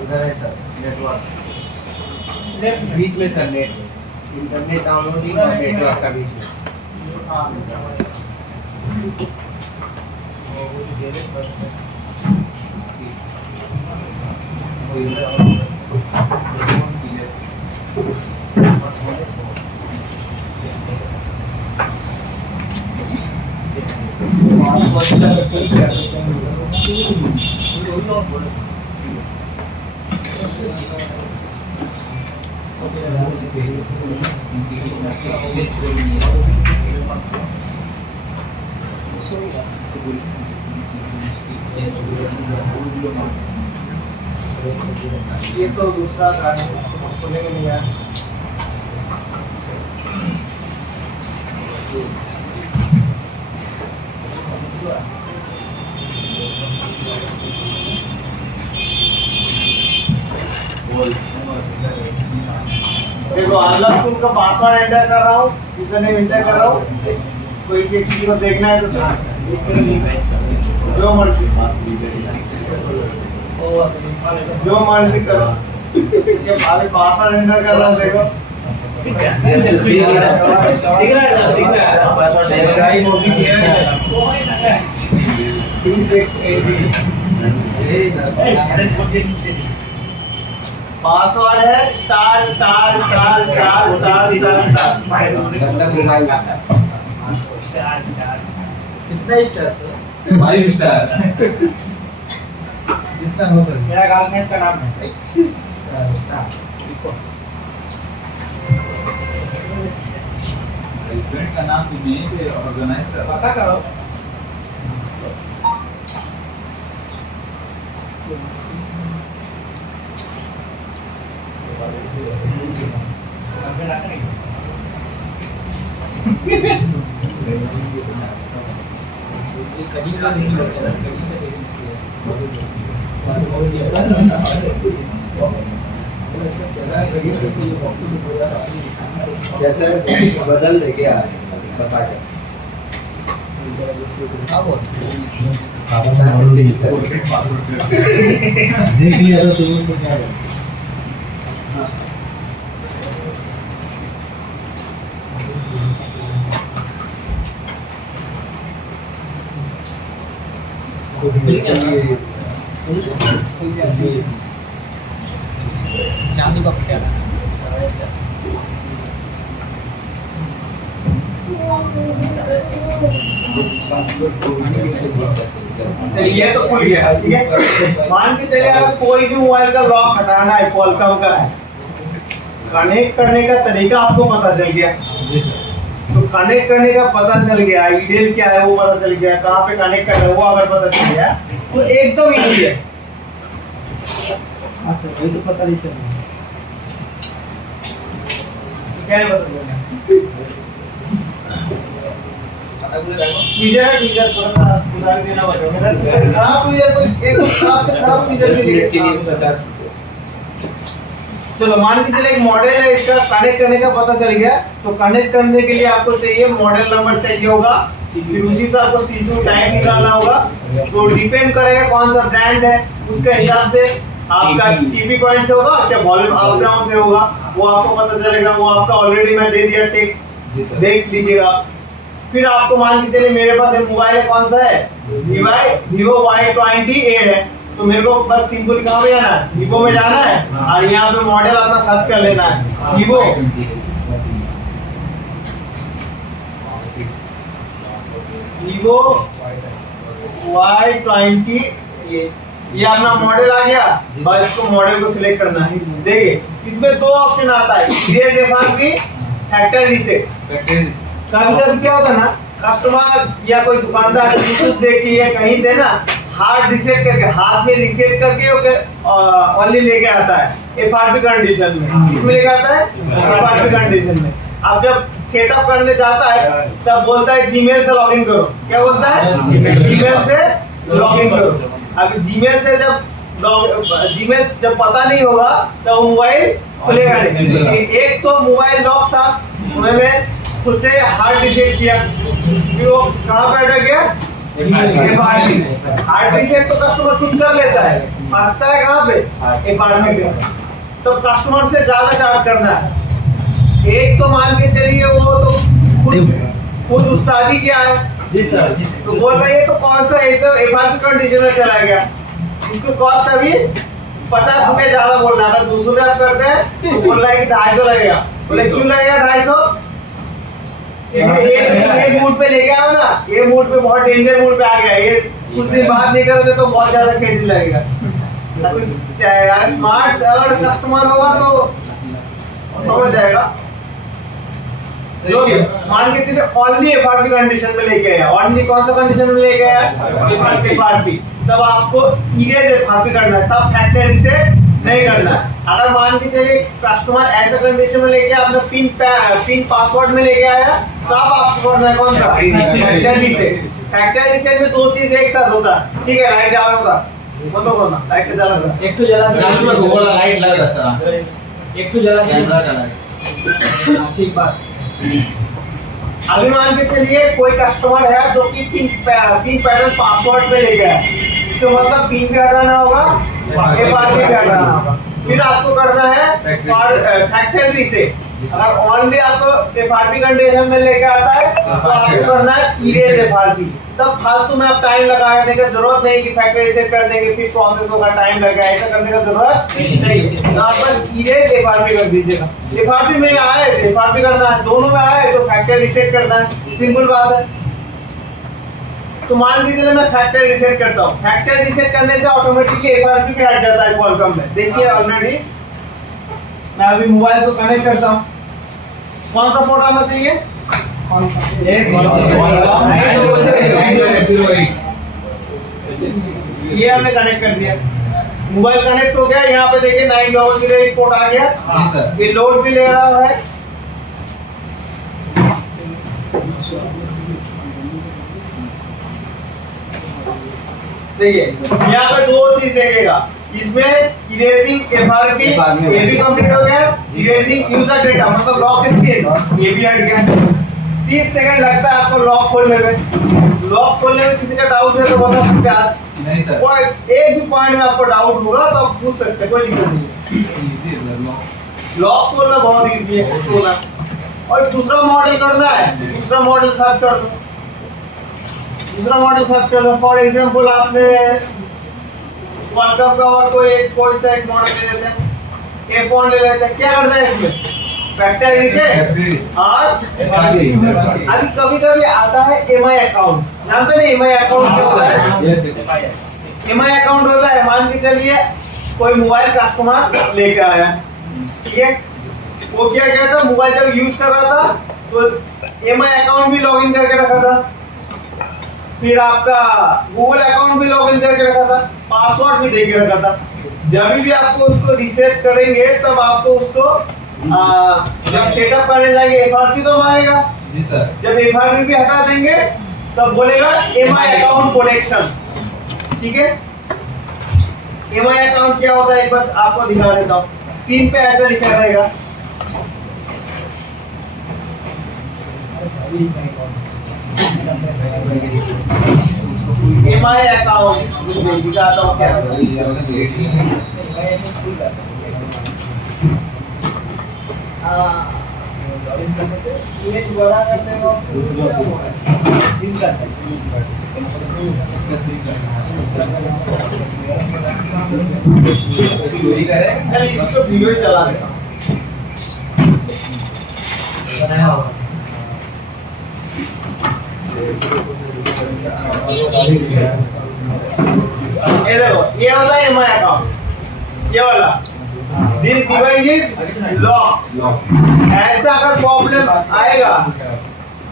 उधर है sir network बीच में सर नेट इंटरनेट डाउनलोडिंग और नेटवर्क का बीच में ये तो दूसरा खोलने में नहीं आया। देखो अनलॉक टूल का पासवर्ड एंटर कर रहा हूँ, यूजर नेम एंटर कर रहा हूँ। कोई किसी को देखना है तो जो मर्जी करो। ये भाभी पासवर्ड एंटर कर रहा हूँ, देखो दिख रहा है सर, दिख रहा है पासवर्ड एंटर वो भी किया है 2680 पासवर्ड है star star star star star star star कितना स्टार सर 5 स्टार जितना हो सके। मेरा गर्लफ्रेंड का नाम है गर्लफ्रेंड का नाम तुम यहीं पे ऑर्गेनाइज कर पता करो। जैसे बदल लेके आ रहे बता के देख लिया तो तुम तो क्या है चांदू का पटियाला ये तो खुल गया, ठीक है। मान के चलिए अगर कोई भी मोबाइल का लॉक हटाना है, क्वालकॉम का है, कनेक्ट करने का तरीका आपको पता चल गया। तो कनेक्ट करने का पता चल गया, ईमेल क्या है वो पता चल गया, कहाँ पे कनेक्ट करना है वो अगर पता चल गया तो एकदम इजी है। हाँ सर, वही तो पता नहीं चल रहा क्या है पता चलना फीचर है, फीचर थोड़ा सा सुधार देना पड़ेगा। खराब फीचर तो एक खराब से खराब फीचर के लिए 50। चलो मान के चले एक मॉडल है, इसका कनेक्ट करने का पता चल गया। तो कनेक्ट करने के लिए आपको चाहिए मॉडल नंबर चाहिए होगा, फिर उसी से आपको C2 टाइप निकालना होगा। तो डिपेंड करेगा कौन सा ब्रांड है, उसके हिसाब से आपका टीपी पॉइंट से होगा क्या वॉल्यूम अप डाउन से होगा, वो आपको पता चलेगा। वो आपका ऑलरेडी मैं दे दिया टेक्स्ट, देख लीजिएगा। फिर आपको मान के चलिए मेरे पास मोबाइल कौन सा है, Vivo Y20A है। तो मेरे को बस सिंपल कहाँ पे जाना है, Vivo में जाना है और यहाँ पे मॉडल अपना सर्च कर लेना है Vivo Y20। ये अपना मॉडल आ गया, बस इसको मॉडल को सिलेक्ट करना है। देखिए इसमें दो ऑप्शन आता है, इरेज FRP, फैक्टर रीसेट। कभी-कभी क्या होता है ना, कस्टमर या कोई दुकानदार यूट्यूब देखी है कहीं से ना, हार्ड रीसेट करके हाथ में रीसेट करके ओनली लेके आता है FRP कंडीशन में। किसमें लेके आता है, FRP कंडीशन में। अब जब सेटअप करने जाता है तब बोलता है जीमेल से लॉगिन करो। क्या बोलता है, जीमेल से लॉगिन करो। अब जीमेल से जीमेल जब पता नहीं होगा तो मोबाइल खुलेगा नहीं। एक तो मोबाइल लॉक था, मैंने खुद से हार्ड डिसेक्ट किया, फिर वो कहाँ पे अटक गया, हार्ड डिसेक्ट तो कस्टमर खुद कर लेता है, फंसता है कहाँ पे, एफआरपी पे। तो कस्टमर से ज्यादा चार्ज करना है। एक तो मान के चलिए वो तो खुद उस्तादी क्या है जी सर, जी सर। तो बोल रही है तो कौन सा एफआरपी कंडीशन में चला गया, इसको कॉस्ट अभी 50 रुपए ज्यादा बोल रहा है। अगर 200 रुपए आप करते हैं तो बोल रहा है कि 250 लगेगा। बोले क्यों लगेगा 250? ये मूड पे लेके आओ ना, ये मूड पे बहुत डेंजर मूड पे आ गया, ये कुछ दिन बात नहीं करोगे तो बहुत ज्यादा क्रेडिट लगेगा। स्मार्ट अगर कस्टमर होगा तो समझ जाएगा। जो मान के चलिए ओनली एफआरपी कंडीशन में लेके आया, ओनली कौन सा कंडीशन में लेके आया, एफआरपी, तब आपको इरेज एफआरपी करना है, तब फैक्टर रीसेट नहीं करना है। अगर मान के चलिए कस्टमर ऐसा कंडीशन में लेके आपने पिन पासवर्ड में लेके आया, तो आप आपको करना है कौन सा, फैक्टर रीसेट। फैक्टर रीसेट में दो चीज एक साथ होता है, ठीक है। लाइट जला होगा, बंद करना, लाइट जला था, एक तो जला चालू रखो, वो वाला लाइट लग रहा है सर, एक तो जला कैमरा का लाइट। ठीक बात। अभी मान के चलिए कोई कस्टमर है जो कि पिन पैटर्न पासवर्ड पे ले गया है, इसका मतलब पिन भी हटाना होगा, एफआरपी भी हटाना होगा। फिर आपको करना है फैक्टर रीसेट। अगर ओनली आपको एफआरपी कंडीशन में लेके आता है तो आपको करना है इरेज एफआरपी। तब फालतू में आप टाइम लगाने की जरूरत नहीं कि फैक्टर रीसेट कर देंगे फिर प्रोसेस होगा, टाइम लगेगा, ऐसा करने का जरूरत नहीं। यहाँ पर इरेज एफआरपी कर दीजिएगा। एफआरपी में आए एफआरपी करना है, दोनों में आए तो फैक्टर रीसेट करना है, सिंपल बात है। तो मान लीजिए मैं फैक्टर रीसेट करता हूँ, फैक्टर रीसेट करने से ऑटोमेटिकली एफआरपी पे हट जाता है क्वालकॉम में। देखिए ऑलरेडी मैं अभी मोबाइल को कनेक्ट करता हूँ, कौन सा पोर्ट आना चाहिए, ये हमने कनेक्ट कर दिया, मोबाइल कनेक्ट हो गया। यहाँ पे देखिए 9008 पोर्ट आ गया, ये लोड भी ले रहा है। देखिए यहाँ पे दो चीज देखेगा, इसमें इरेजिंग एफआरपी ये भी कंप्लीट हो गया, इरेजिंग यूजर डेटा मतलब लॉक स्क्रीन ये भी हट गया। 30 सेकंड लगता है आपको लॉक खोलने में। लॉक खोलने में किसी का डाउट है तो बता सकते हैं आज? नहीं सर, कोई एक भी पॉइंट में आपको डाउट होगा तो आप पूछ सकते हैं, कोई दिक्कत नहीं है। लॉक खोलना बहुत इजी है खोलना। और दूसरा मॉडल करना है, दूसरा मॉडल सर्च कर दो, दूसरा मॉडल सर्च कर लो। फॉर एग्जांपल आपने क्वालकॉम का और कोई सा एक मॉडल ले लेते हैं, A4 ले लेते हैं। क्या करना है इसमें, फैक्टर रीसेट और अभी कभी-कभी आता है एमआई अकाउंट, जानते नहीं एमआई अकाउंट क्या होता है? एमआई अकाउंट होता है, मान के चलिए कोई मोबाइल कस्टमर लेके आया, ठीक है, वो क्या कहता था मोबाइल जब यूज कर रहा था तो एमआई अकाउंट भी लॉगिन करके रखा था, फिर आपका गूगल अकाउंट भी लॉगिन करके रखा था, पासवर्ड भी देके रखा था। जब भी आपको उसको रीसेट करेंगे तब आपको उसको जब सेटअप करने जाएंगे एफआरपी तो आएगा जी सर। जब एफआरपी भी हटा देंगे तब बोलेगा एमआई अकाउंट प्रोटेक्शन, ठीक है। एमआई अकाउंट क्या होता है एक बार आपको दिखा देता हूँ, स्क्रीन पे ऐसा लिखा रहेगा एमआई अकाउंट, दिखाता हूँ क्या इमेज बड़ा करते हो सीन करते हैं, चोरी करे चलिए इसको वीडियो चला देता हूँ। ये देखो ये वाला एमआई अकाउंट, ये वाला दिस डिवाइस इज लॉक। ऐसा अगर प्रॉब्लम आएगा,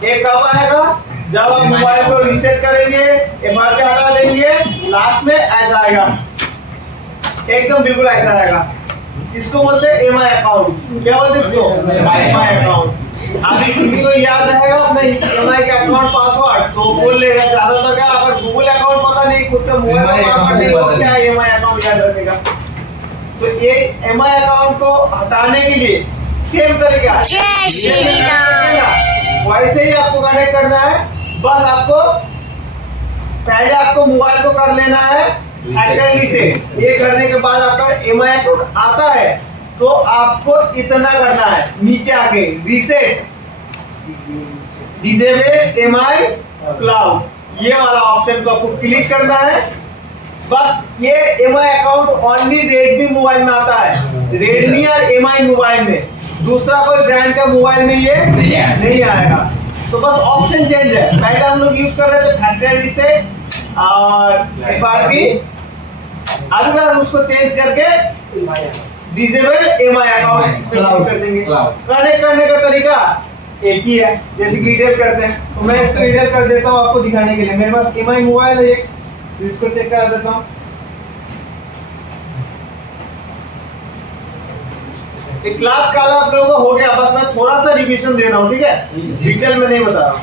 ये कब आएगा, जब आप मोबाइल को रीसेट करेंगे, एफआरपी हटा देंगे, लास्ट में ऐसा आएगा, एकदम बिल्कुल ऐसा आएगा। इसको बोलते हैं एमआई अकाउंट। क्या बोलते हैं इसको, एमआई अकाउंट। अभी किसी को याद रहेगा अपने एमआई का अकाउंट पासवर्ड तो बोल लेगा, ज्यादातर क्या अगर गूगल अकाउंट पता नहीं, खुद का मोबाइल का पासवर्ड नहीं हो, क्या एमआई अकाउंट याद रखेगा। तो ये एमआई अकाउंट को हटाने के लिए सेम तरीका, वैसे ही आपको कनेक्ट करना है। बस आपको पहले आपको मोबाइल को कर लेना है फैक्टर रीसेट। ये करने के बाद आपका एमआई अकाउंट आता है तो आपको इतना करना है, नीचे आके रीसेट डिसेबल एमआई क्लाउड, ये वाला ऑप्शन को आपको क्लिक करना है। बस ये MI account only Redmi mobile में आता है, रेडमी और एमआई मोबाइल में, दूसरा कोई ब्रांड का मोबाइल में ये नहीं आएगा। तो बस ऑप्शन चेंज है, पहले हम लोग यूज कर रहे थे फैक्टर रीसेट और एफआरपी, अभी बस उसको चेंज करके डिसेबल एमआई अकाउंट इसमें कर देंगे। कनेक्ट करने का तरीका एक ही है, जैसे कि डिटेल करते हैं। तो मैं इसको डिटेल कर देता हूँ आपको दिखाने के लिए। मेरे पास एमआई मोबाइल है एक, इसको चेक करा देता हूँ। एक क्लास का आप लोगों को हो गया, बस मैं थोड़ा सा रिवीजन दे रहा हूँ, ठीक है, डिटेल में नहीं बता रहा हूँ।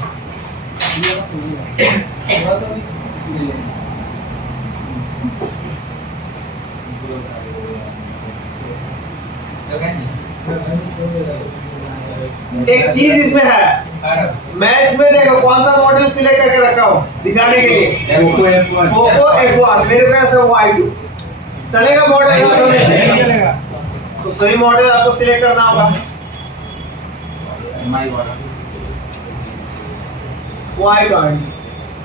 एक चीज इसमें है, मैं इसमें देखो कौन सा मॉडल सिलेक्ट करके रखा हूँ दिखाने के लिए, पोको F1, मेरे पास है Y2, चलेगा मॉडल? तो सही मॉडल आपको सिलेक्ट करना होगा। Y20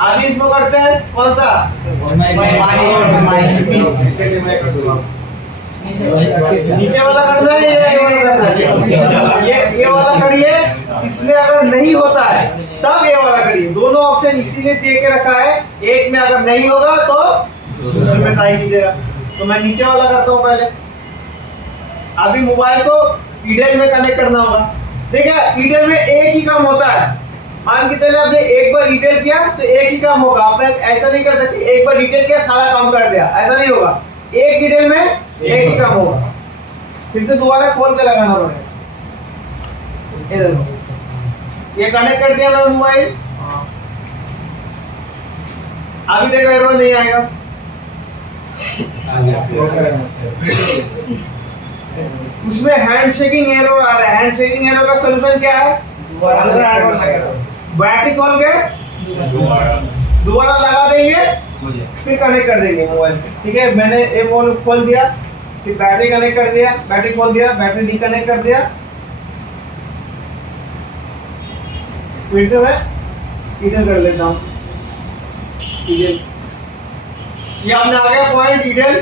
अभी इसमें करते हैं कौन सा, नीचे वाला करना है या ये वाला करना है? ये वाला करिए, इसमें अगर नहीं होता है तब ये वाला करिए। दोनों ऑप्शन इसीलिए दे के रखा है, एक में अगर नहीं होगा तो दूसरे में ट्राई कीजिएगा। तो मैं नीचे वाला करता हूँ पहले। अभी मोबाइल को ईडेल में कनेक्ट करना होगा। देखिए ईडेल में एक ही काम होता है, मान के चले आपने एक बार डिटेल किया तो एक ही काम होगा। आपने ऐसा नहीं कर सकते एक बार डिटेल किया सारा काम कर दिया, ऐसा नहीं होगा। एक डिटेल में एक ही काम होगा, फिर से दोबारा खोल के लगाना पड़ेगा। ये देखो, ये कनेक्ट कर दिया मैं मोबाइल, अभी देखो एरर नहीं आएगा। उसमें हैंड शेकिंग एरर आ रहा है। हैंड शेकिंग एरर का सलूशन क्या है? बैटरी खोल के दोबारा लगा देंगे, फिर कनेक्ट कर देंगे मोबाइल। ठीक है, मैंने ये मोबाइल खोल दिया, फिर बैटरी कनेक्ट कर दिया, बैटरी खोल दिया, बैटरी डिकनेक्ट कर दिया, फिर से मैं इधर कर लेता हूँ। ये आपने आ गया पॉइंट डिटेल,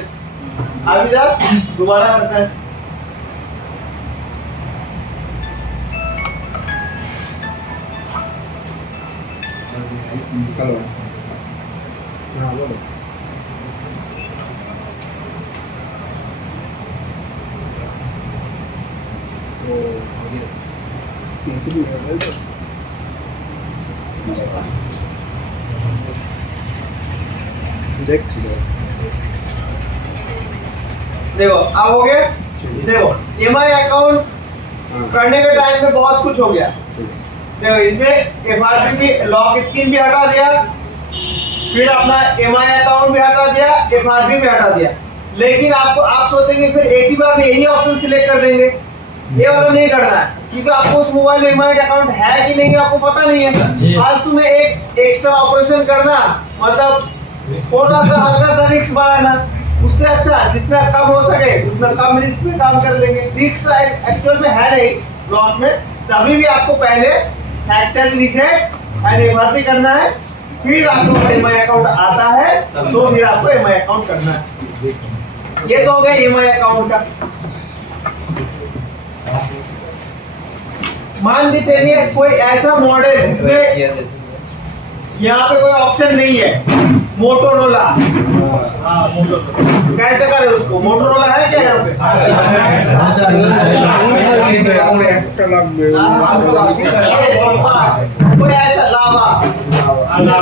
अभी जस्ट दोबारा करता है। देखो अब हो गया। देखो एमआई अकाउंट करने के टाइम में बहुत कुछ हो गया। देखो इसमें एफआरपी भी, लॉक स्क्रीन भी हटा दिया, फिर अपना एमआई अकाउंट भी हटा दिया, एफआरपी भी हटा दिया। लेकिन आपको आप सोचेंगे फिर एक ही बार में यही ऑप्शन सिलेक्ट कर देंगे, ये वाला नहीं करना है, क्योंकि आपको उस मोबाइल में एमआई अकाउंट है कि नहीं आपको पता नहीं है। फालतू में एक एक्स्ट्रा ऑपरेशन करना मतलब थोड़ा सा हल्का सा रिस्क बढ़ाना, उससे अच्छा जितना कम हो सके उतना कम रिस्क में काम कर लेंगे। रिस्क एक्चुअल में है नहीं लॉक में, तभी भी आपको पहले फैक्टर रीसेट एंड एफआरपी करना है, फिर आपको एमआई अकाउंट आता है तो फिर आपको एमआई अकाउंट करना है। ये तो हो गया एमआई अकाउंट का। मान के चलिए कोई ऐसा मॉडल जिसमें यहाँ पे कोई ऑप्शन नहीं है, मोटोरोला। कैसे करें उसको? मोटोरोला है क्या यहाँ पे? कोई ऐसा लावा,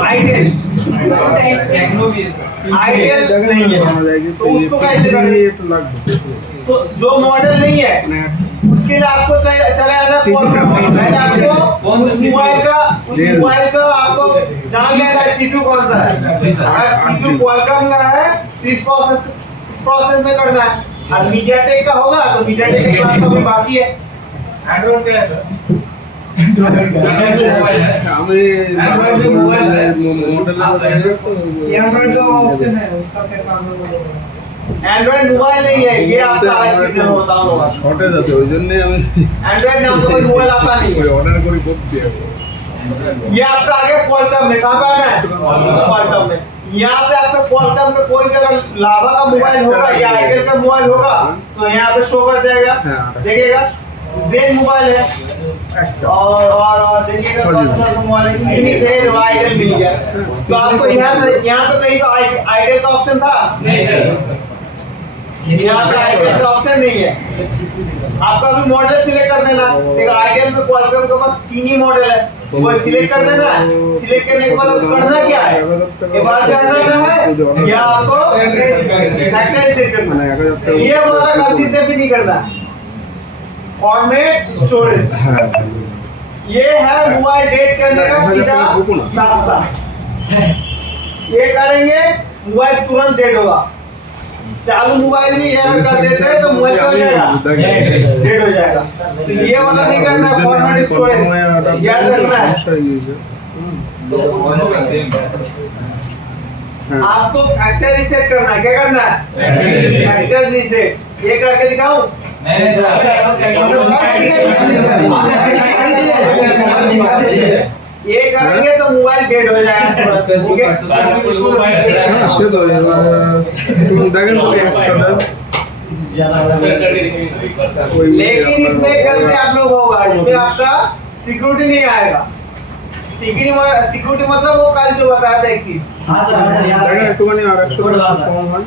आइडियल नहीं है, तो उसको कैसे करें? तो जो मॉडल नहीं है उसके लिए आपको चला जाना क्वालकॉम। पहले आपको उस मोबाइल का आपको जान लेना है C2 कौन सा है। अगर C2 क्वालकॉम का है तो इस प्रोसेस में करना है, और मीडियाटेक का होगा तो मीडियाटेक के क्लास का भी बाकी है। एंड्रॉइड क्या है सर? আমি Android में मोबाइल है। मॉडल एंड्रॉइड का ऑप्शन है उसका क्या काम है एंड्रॉइड मोबाइल नहीं है, ये आपका अलग चीज है, मैं बताऊंगा। শর্টেজ আছে ওই জন্য আমি एंड्रॉइड नाम का कोई मोबाइल आता नहीं है। ওই অর্ডার করে করতে হবে ये आपका आगे क्वालकॉम में, कहाँ पे आना है? क्वालकॉम में। यहाँ पे आपका क्वालकॉम का कोई अगर लावा का मोबाइल होगा या आइटेल का मोबाइल होगा तो यहाँ पे शो कर जाएगा, हाँ। देखिएगा जेन मोबाइल है और देखिएगा कौन सा मोबाइल है, इन्फिनिक्स है, तो आइटेल मिल गया। तो आपको यहाँ पे कहीं पे आइटेल का ऑप्शन था? नहीं सर यहाँ पे आइटेल का ऑप्शन नहीं है। आपका भी मॉडल सिलेक्ट कर देना, देखो आइटेल में क्वालकॉम के पास 3 ही मॉडल है, वो सिलेक्ट कर देना। सिलेक्ट करने के बाद करना क्या है, एक बार क्या करना है, या आपको फैक्टर सेट करना है। ये हमारा गलती से भी नहीं करना, फॉर्मेट स्टोरेज, ये है मोबाइल डेट करने का सीधा रास्ता। ये करेंगे मोबाइल तुरंत डेट होगा। चालू मोबाइल भी अगर कर देते हैं तो मोबाइल हो जाएगा, डेट हो जाएगा। तो ये वाला नहीं करना, फॉर्मेट स्टोरेज याद रखना है। आपको फैक्टर रीसेट करना है, क्या करना है? Factor reset. ये करके दिखाऊं? नहीं सर ये करेंगे तो मोबाइल डेड हो जाएगा तुरंत, ठीक है? সে তো তুমি দেখেন তো একটা लेकिन इसमें गलती आप लोग होगा, इसमें आपका सिक्योरिटी नहीं आएगा। सिक्योरिटी मतलब वो कल जो बताया था एक चीज, हाँ सर याद দেখেন है একটুখানি আর 100 কম হয়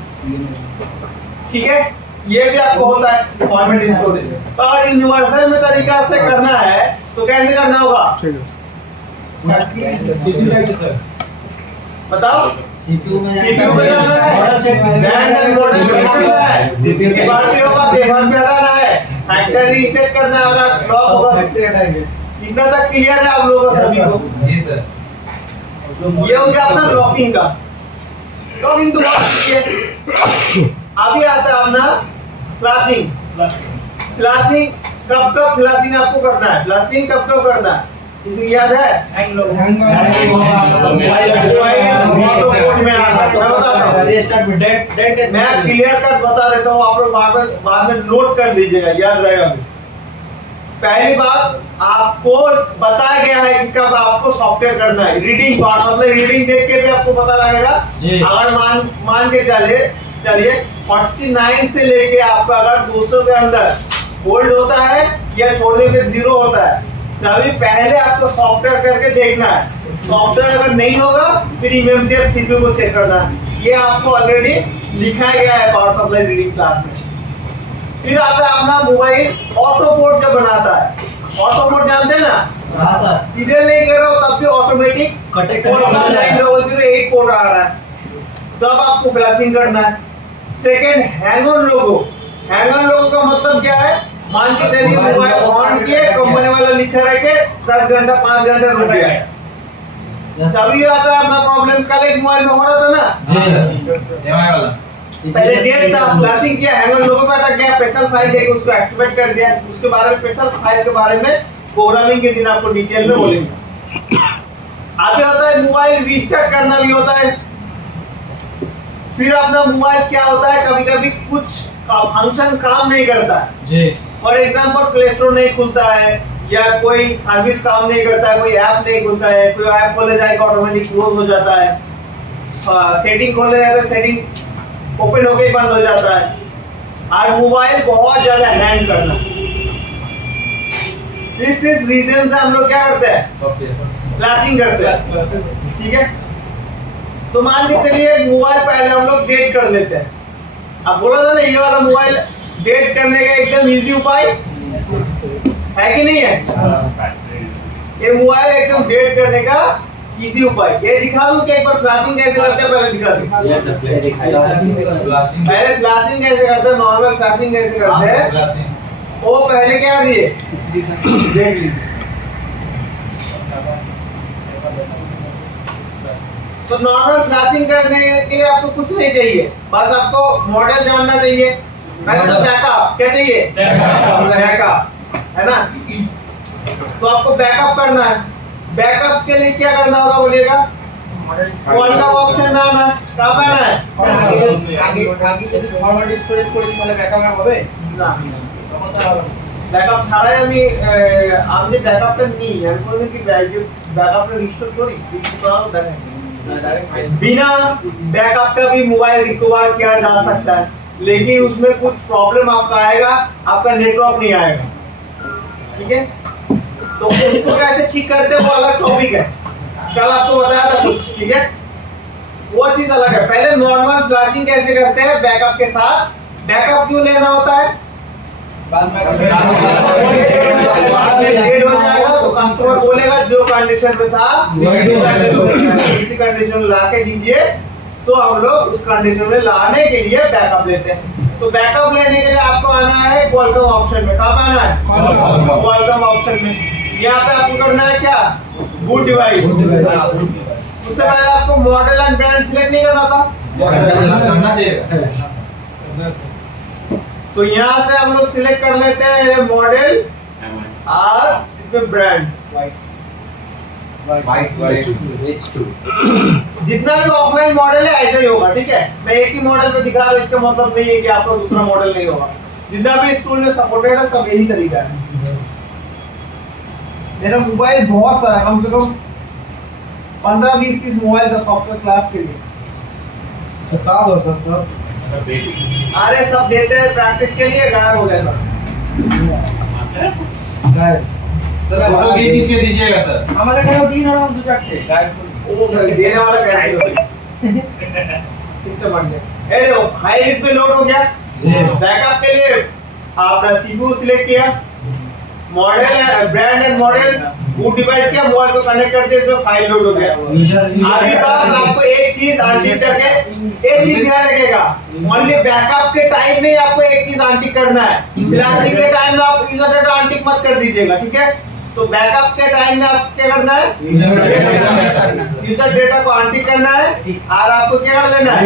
ठीक है? ये भी आपको होता है फॉर्मेट स्टोरेज। तो अगर यूनिवर्सल में तरीका से करना है तो कैसे करना होगा, ঠিক আছে बताओ? सीपीयू में सीपीयू में जाना है, model set brand and model set करना है, एक बार क्या होगा, देवर पे हटाना है, फैक्टर रीसेट करना है। अगर लॉक होगा, फैक्ट्री हटाएंगे इतना तक क्लियर है आप लोगों को सभी को? जी सर ये हो गया अपना लॉकिंग का। लॉकिंग तो बहुत अच्छी है। अभी आता है अपना फ्लैशिंग। फ्लैशिंग कब फ्लैशिंग आपको करना है, फ्लैशिंग कब करना है, किसी को याद है? रीस्टार्ट में डेट मैं क्लियर कट बता देता हूँ, आप लोग बाद में नोट कर लीजिएगा, याद रहेगा। पहली बात आपको बताया गया है कि कब आपको सॉफ्टवेयर करना है। रीडिंग पार्ट मतलब रीडिंग देख के भी आपको पता लगेगा। अगर मान के चलिए 49 से लेके आपका अगर 200 के अंदर होल्ड होता है या छोड़ने पे 0 होता है, तभी पहले आपको सॉफ्टवेयर करके देखना है। सॉफ्टवेयर अगर नहीं होगा फिर इमेमसीआर सीपीयू को चेक करना है। ये आपको ऑलरेडी लिखा गया है पावर सप्लाई रीडिंग क्लास में। फिर आता है अपना मोबाइल ऑटो पोर्ट जो बनाता है। ऑटो पोर्ट जानते हैं ना? हाँ सर सीरियल नहीं कर रहा हो तब भी ऑटोमेटिक 9008 पोर्ट आ रहा है, तब आपको फ्लैशिंग करना है। Second hang on logo. Hang on लोगो का मतलब क्या है, मान के चलिए मोबाइल ऑन किए, कंपनी वाला लिखा रह के 10 घंटा 5 घंटा रुक गया, तभी आता है अपना प्रॉब्लम। कल एक मोबाइल में हो रहा था ना, एमआई वाला पहले डेट था, फ्लैशिंग किया, हैंग ऑन लोगो पे अटक गया, स्पेशल फाइल देके उसको एक्टिवेट कर दिया। उसके बारे में स्पेशल फाइल के बारे में प्रोग्रामिंग के दिन आपको डिटेल में बोलेंगे। आगे होता है मोबाइल रीस्टार्ट करना भी होता है। फिर अपना मोबाइल क्या होता है, कभी कभी कुछ फंक्शन काम नहीं करता है जी। फॉर एग्जांपल प्ले स्टोर नहीं खुलता है या कोई सर्विस काम नहीं करता है, कोई ऐप नहीं खुलता है, कोई ऐप खोले जाएगा ऑटोमेटिक क्लोज हो जाता है, सेटिंग खोलने जाता है सेटिंग ओपन होके ही बंद हो जाता है, और मोबाइल बहुत ज्यादा हैंग करना। इस रीजन से हम लोग क्या करते हैं, फ्लैशिंग करते हैं, ठीक है? तो मान के चलिए मोबाइल पहले हम लोग डेट कर लेते हैं। अब बोला था ना ये वाला मोबाइल डेट करने का एकदम इजी उपाय है कि नहीं है? ये मोबाइल एकदम डेट करने का इजी उपाय। ये दिखा दूं कि एक बार फ्लैशिंग कैसे करते हैं, पहले दिखा दूं। पहले फ्लैशिंग कैसे करते हैं, नॉर्मल फ्लैशिंग कैसे करते हैं वो पहले क्या कर दिए देख लीजिए। तो नॉर्मल फ्लैशिंग करने के लिए आपको कुछ नहीं चाहिए, बस आपको मॉडल जानना चाहिए। पहले तो बैकअप क्या चाहिए, बैकअप है ना। तो आपको बैकअप करना है। बैकअप के लिए क्या करना होगा बोलिएगा? वेलकम ऑप्शन में आना है। कहाँ पे आना है? আগে যদি ফরওয়ার্ড স্টোরেজ করে দিই তাহলে ব্যাকআপ হবে না, ব্যাকআপ ছাড়াই আমি যে ব্যাকআপটা নিই, আমি কোনদিন কি ব্যাকআপটা রিস্টোর করি? রিস্টোর করাও দেখেন बिना बैकअप का भी मोबाइल रिकवर किया जा सकता है, लेकिन उसमें कुछ प्रॉब्लम आपका आएगा, आपका नेटवर्क नहीं आएगा। ठीक है, तो उसको कैसे ठीक करते हैं वो अलग टॉपिक है, कल आपको बताया था कुछ। ठीक है, वो चीज अलग है। पहले नॉर्मल फ्लैशिंग कैसे करते हैं बैकअप के साथ? बैकअप क्यों लेना होता है? बाद में डेट हो जाएगा तो कस्टमर बोलेगा जो कंडीशन में था उसी कंडीशन में ला के दीजिए, तो हम लोग उस कंडीशन में लाने के लिए बैकअप लेते हैं। तो बैकअप लेने के लिए आपको आना है वेलकम ऑप्शन में। कहाँ पे आना है? वेलकम ऑप्शन में। यहाँ पे आपको करना है क्या? Good device. उससे पहले आपको मॉडल एंड ब्रांड सिलेक्ट नहीं करना था? करना चाहिए। तो यहाँ से हम लोग सिलेक्ट कर लेते हैं मॉडल और इसमें ब्रांड। जितना भी ऑफलाइन मॉडल है ऐसा ही होगा। ठीक है, मैं एक ही मॉडल में दिखा रहा हूँ, इसका मतलब नहीं है कि आपका दूसरा मॉडल नहीं होगा। जितना भी स्कूल में सपोर्टेड है सब यही तरीका है। मेरा मोबाइल बहुत सारा, कम से कम 15-20 पीस मोबाइल था सॉफ्टवेयर क्लास के लिए। सिखा दो सर अरे सब देते हैं प्रैक्टिस के लिए, गायब हो गया था। फोटो खींच के दीजिएगा सर। আমাদের এখানেও দিন আর দু চারটে গাইড वो देने वाला कैसे होगा? सिस्टम बन गया। ये देखो हाई लिस्ट में लोड हो गया। बैकअप के लिए आपने सीपीयू सिलेक्ट किया, model brand and model boot device किया, मोबाइल को कनेक्ट करते इसमें फाइल लोड हो गया। अभी बस आपको एक चीज अनटिक करके एक चीज ध्यान रखिएगा, ओनली बैकअप के टाइम में आपको एक चीज अनटिक करना है। फ्लैशिंग के टाइम में आप यूजर डाटा अनटिक मत कर दीजिएगा। ठीक है, तो बैकअप के टाइम में आपको क्या करना है? यूजर डेटा को अनटिक करना है और आपको क्या कर देना है?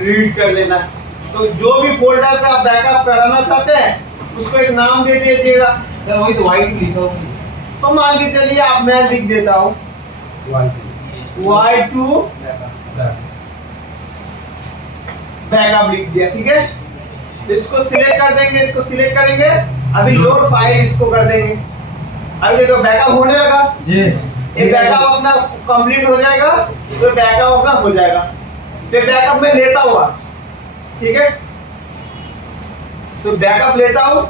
रीड कर देना है। तो जो भी फोल्डर पे आप बैकअप कराना चाहते हैं उसको एक नाम दे दीजिएगा। सर वही तो वाइट लिखा हुआ है। तो मान के चलिए आप, मैं लिख देता हूँ Y2 बैकअप लिख दिया। ठीक है, इसको सिलेक्ट कर देंगे, इसको सिलेक्ट करेंगे, अभी लोड फाइल इसको कर देंगे। अभी देखो बैकअप होने लगा जी, ये बैकअप अपना कंप्लीट हो जाएगा, तो बैकअप अपना हो जाएगा। तो बैकअप में लेता हूँ आज। ठीक है, तो बैकअप लेता हूँ।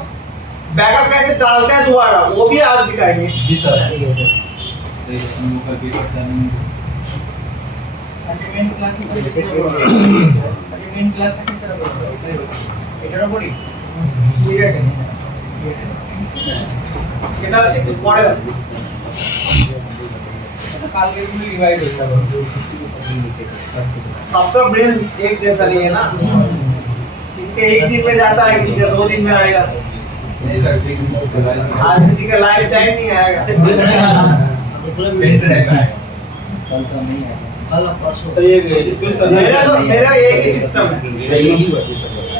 बैकअप कैसे डालते हैं दोबारा वो भी आज दिखाएंगे। जी सर। अटेंडेंस क्लास में अटेंडेंस क्लास का किस तरह एटारो पड़ी ठीक है, कितना मॉडल काल के भी रिवाइड होता है। सबका ब्रेन एक जैसा नहीं है ना, इसके एक दिन में जाता है, किसी का 2 दिन में आएगा, आज किसी का लाइफ टाइम नहीं आएगा। मेरा एक ही सिस्टम है।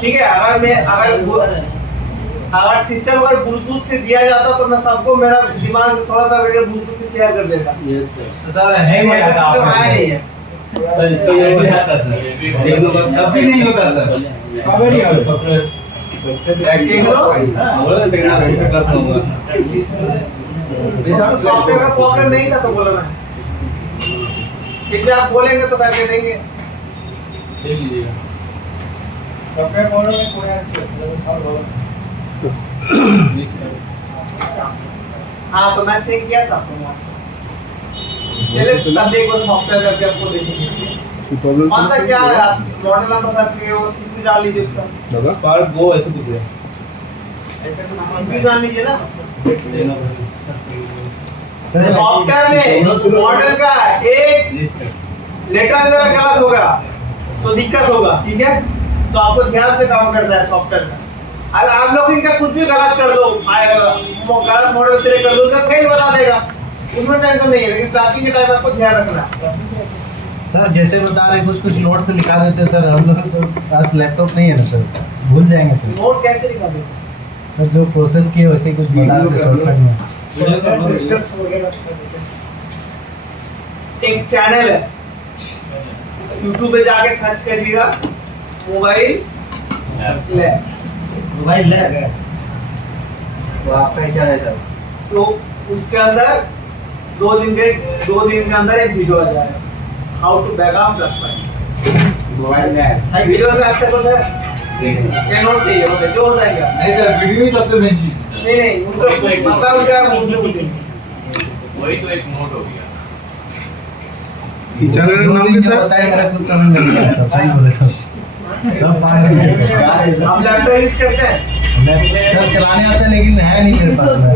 ठीक है, अगर सिस्टम अगर ब्लूटूथ से दिया जाता तो मैं सबको मेरा दिमाग से थोड़ा सा ब्लूटूथ से शेयर कर देता। सर हैंग हो जाता है। नहीं है सर इसका ये नहीं आता सर, तब भी नहीं होता सर। कभी नहीं होता प्रैक्टिस करो। सॉफ्टवेयर का प्रॉब्लम नहीं था तो बोला मैं, फिर भी आप बोलेंगे तो करके देंगे। देख लीजिएगा। सॉफ्टवेयर बोलो में कोई यार सॉल्व हो। हाँ तो मैं चेक किया था आपको। चलिए तब एक बार सॉफ्टवेयर करके आपको देखेंगे। प्रॉब्लम कौन सा क्या है आप मॉडल नंबर साथ में वो सीपीयू डाल लीजिए उसका, दादा पार्ट गो ऐसे कुछ है। सीपीयू डाल लीजिए ना। सॉफ्टवेयर में मॉडल का एक लेटर वगैरह गलत होगा तो दिक्कत होगा। ठीक है, तो आपको ध्यान से काम करना है सॉफ्टवेयर का। अगर आप लोग इनका कुछ भी गलत कर दो, गलत मॉडल सिलेक्ट कर दो, उसका फेल बता देगा, उसमें टेंशन नहीं है, लेकिन स्टार्टिंग के टाइम आपको ध्यान रखना है। सर जैसे बता रहे कुछ नोट्स निकाल देते हैं सर, हम लोग तो पास लैपटॉप नहीं है ना सर, भूल जाएंगे सर। नोट कैसे निकालेंगे? सर जो प्रोसेस किए वैसे ही कुछ बता देते शॉर्टकट में। सिस्टम्स वगैरह एक चैनल है, यूट्यूब पे जाके सर्च करिएगा मोबाइल लैब, मोबाइल लैब तो आपका क्या रहता है? तो उसके अंदर 2 दिन के अंदर एक वीडियो आ जाएगा, how to backup plus file. Mobile में वीडियो से आपसे कुछ है ये नोट चाहिए होता है, जो हो जाएगा नहीं सर, वीडियो ही सबसे मेन चीज है। नहीं उनको मसला उनका मुझे पूछेंगे। वही तो एक नोट हो गया। चैनल का नाम क्या सर? बताया मेरा कुछ समझ नहीं आया सर, सही बोले तो सब पार नहीं है सर। आप लैपटॉप यूज करते हैं? सर चलाने आता है लेकिन है नहीं मेरे पास में।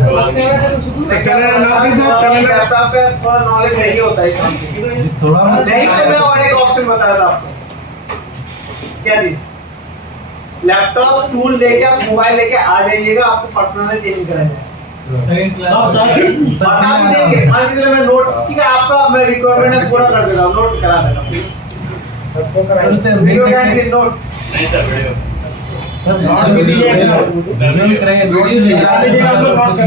चैनल का नाम क्या सर? चैनल का लैपटॉप पे थोड़ा नॉलेज नहीं होता है इस काम की। जिस थोड़ा बहुत नहीं तो मैं और एक ऑप्शन बताया था आपको, क्या चीज? लैपटॉप टूल लेके आप मोबाइल लेके आ जाइएगा, आपको पर्सनल ट्रेनिंग कराएंगे, बता भी देंगे। मान के चलो मैं नोट, ठीक है आपका मैं रिक्वायरमेंट पूरा कर देता हूँ, नोट करा देता हूँ। सर वीडियो कैसे नोट नहीं सर, वीडियो सर वीडियो कराइए, नोट से करा देंगे सर, कुछ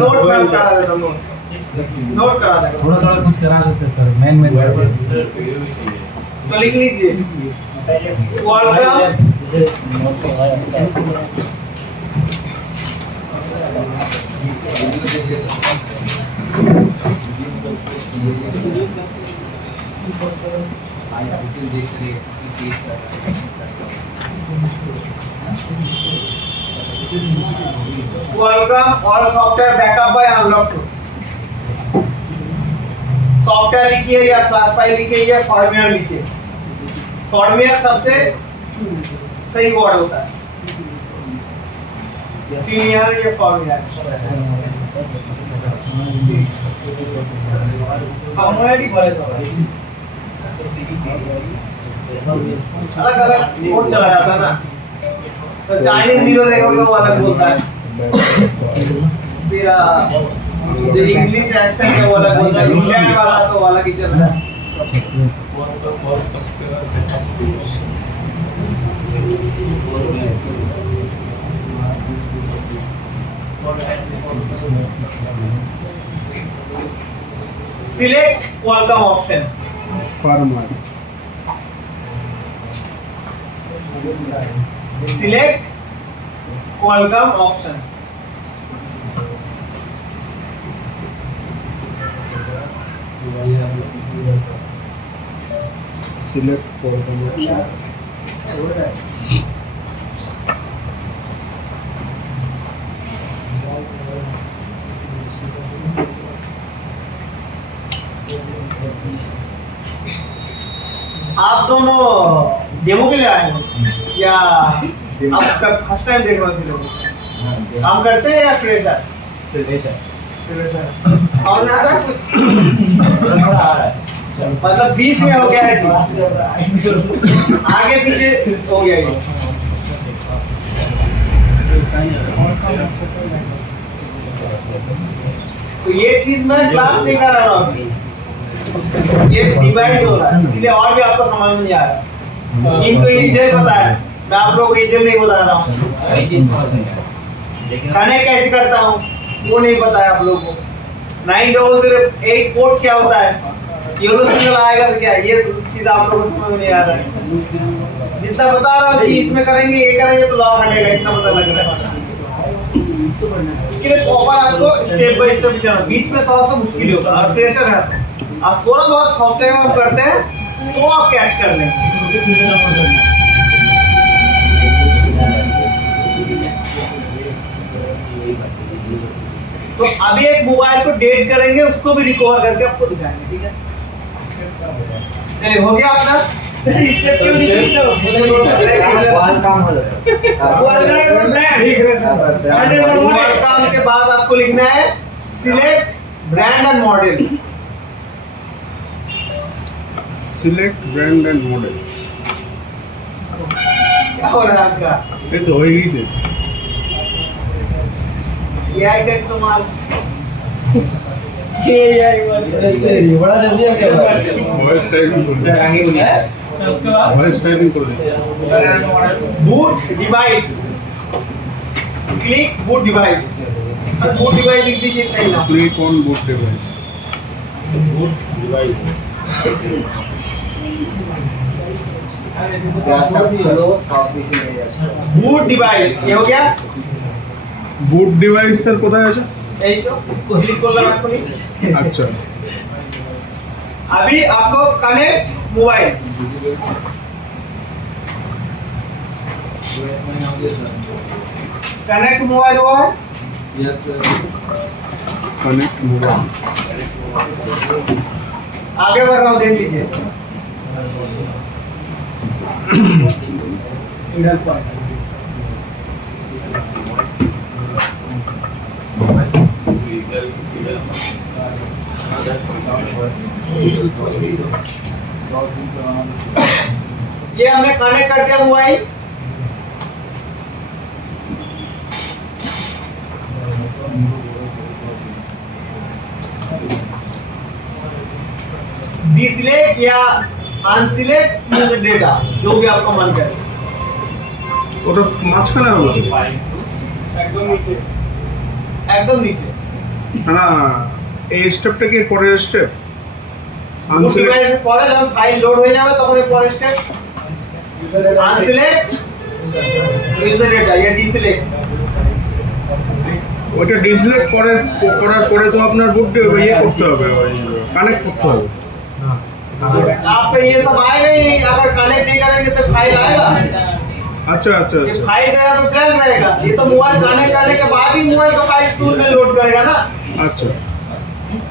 नोट मैं करा देता हूँ, नोट करा देगा। थोड़ा थोड़ा कुछ करा देते सर, मेन सर वीडियो भी चाहिए। तो लिख लीजिए वेलकम वेलकम और software backup by unlock to. Software लिखिए या क्लास फाइल लिखिए या फॉर्मवेयर लिखिए। फॉर्मवेयर सबसे सही वर्ड होता है, क्लियर ये फॉर्मवेयर। अलग अलग कोड चला जाता है ना, तो चाइनीज वीडियो देखोगे वो अलग बोलता है, फिर जो इंग्लिश एक्सेंट है वो अलग बोलता है, इंग्लैंड वाला तो वो अलग ही चल रहा है। Select welcome option. Formula Select welcome option. Select formula option. आप दोनों डेमो के लिए आए हो या आप फर्स्ट टाइम देख रहे हो सिलेबस? काम करते हैं या फ्रेशर? फ्रेशर और ना रहा मतलब बीच में हो गया है, आगे पीछे हो गया ये। तो ये चीज मैं क्लास नहीं कर रहा हूँ, ये डिवाइड हो रहा है, इसलिए और भी आपको समझ में नहीं आ रहा। इनको डिटेल पता है, मैं आप लोगों को डिटेल नहीं बता रहा हूँ। कनेक्ट कैसे करता हूँ वो नहीं पता है आप लोगों को। 9008 पोर्ट क्या होता है, यूरो सिग्नल आएगा तो क्या, ये चीज आप लोगों को समझ में नहीं आ रहा है। जितना बता रहा हूँ कि इसमें करेंगे ये करेंगे तो लॉक हटेगा, इतना पता लग रहा है। इसके लिए प्रॉपर आपको स्टेप बाय स्टेप चलना, बीच में थोड़ा सा मुश्किल होगा और प्रेशर है। आप थोड़ा बहुत सॉफ्टवेयर काम करते हैं तो आप कैच कर लें। तो अभी एक मोबाइल को डेट करेंगे, उसको भी रिकवर करके आपको दिखाएंगे, ठीक है? चलिए हो गया अपना स्टेप क्यों नहीं काम के बाद आपको लिखना है select brand and model. Select brand and model. क्या हो रहा है आपका? ये तो होएगी जी। एआई का इस्तेमाल बड़ा जल्दी आ गया वॉइस टाइपिंग कर दीजिए। वॉइस टाइपिंग कर दीजिए। Boot device, click boot device. Boot device लिख दीजिए इतना ही ना। Click on boot device. Boot device ये हो गया। বুট ডিভাইস স্যার কোথায় আছে? यही तो क्लिक को लगा को नहीं। আচ্ছা अभी आपको कनेक्ट मोबाइल कनेक्ट मोबाइल हुआ है। Connect mobile. आगे बढ़ रहा हूँ देख लीजिए। ये हमने कनेक्ट कर दिया मोबाइल। डिसलेक्ट या अनसिलेक्ट यूजर डेटा जो भी आपको मन करे। ওটা মাঝখানে হলো एकदम नीचे एकदम नीचे। না এই স্টেপটা কি পরের স্টেপ? बूट डिवाइस से পরে যখন ফাইল লোড হয়ে যাবে তখন এই পরের স্টেপ अनसिलेक्ट यूजर डेटा या डिसलेक्ट। ওটা ডিসলেক্ট করার পরে তো আপনার বুট ইয়ে করতে হবে, কানেক্ট করতে হবে। आपका ये सब आएगा ही नहीं। अगर कनेक्ट नहीं करेंगे तो फाइल आएगा। আচ্ছা আচ্ছা ये আচ্ছা फाइल रहेगा तो ब्लैंक रहेगा। ये तो मोबाइल कनेक्ट करने के बाद ही मोबाइल का फाइल टूल में लोड करेगा ना। আচ্ছা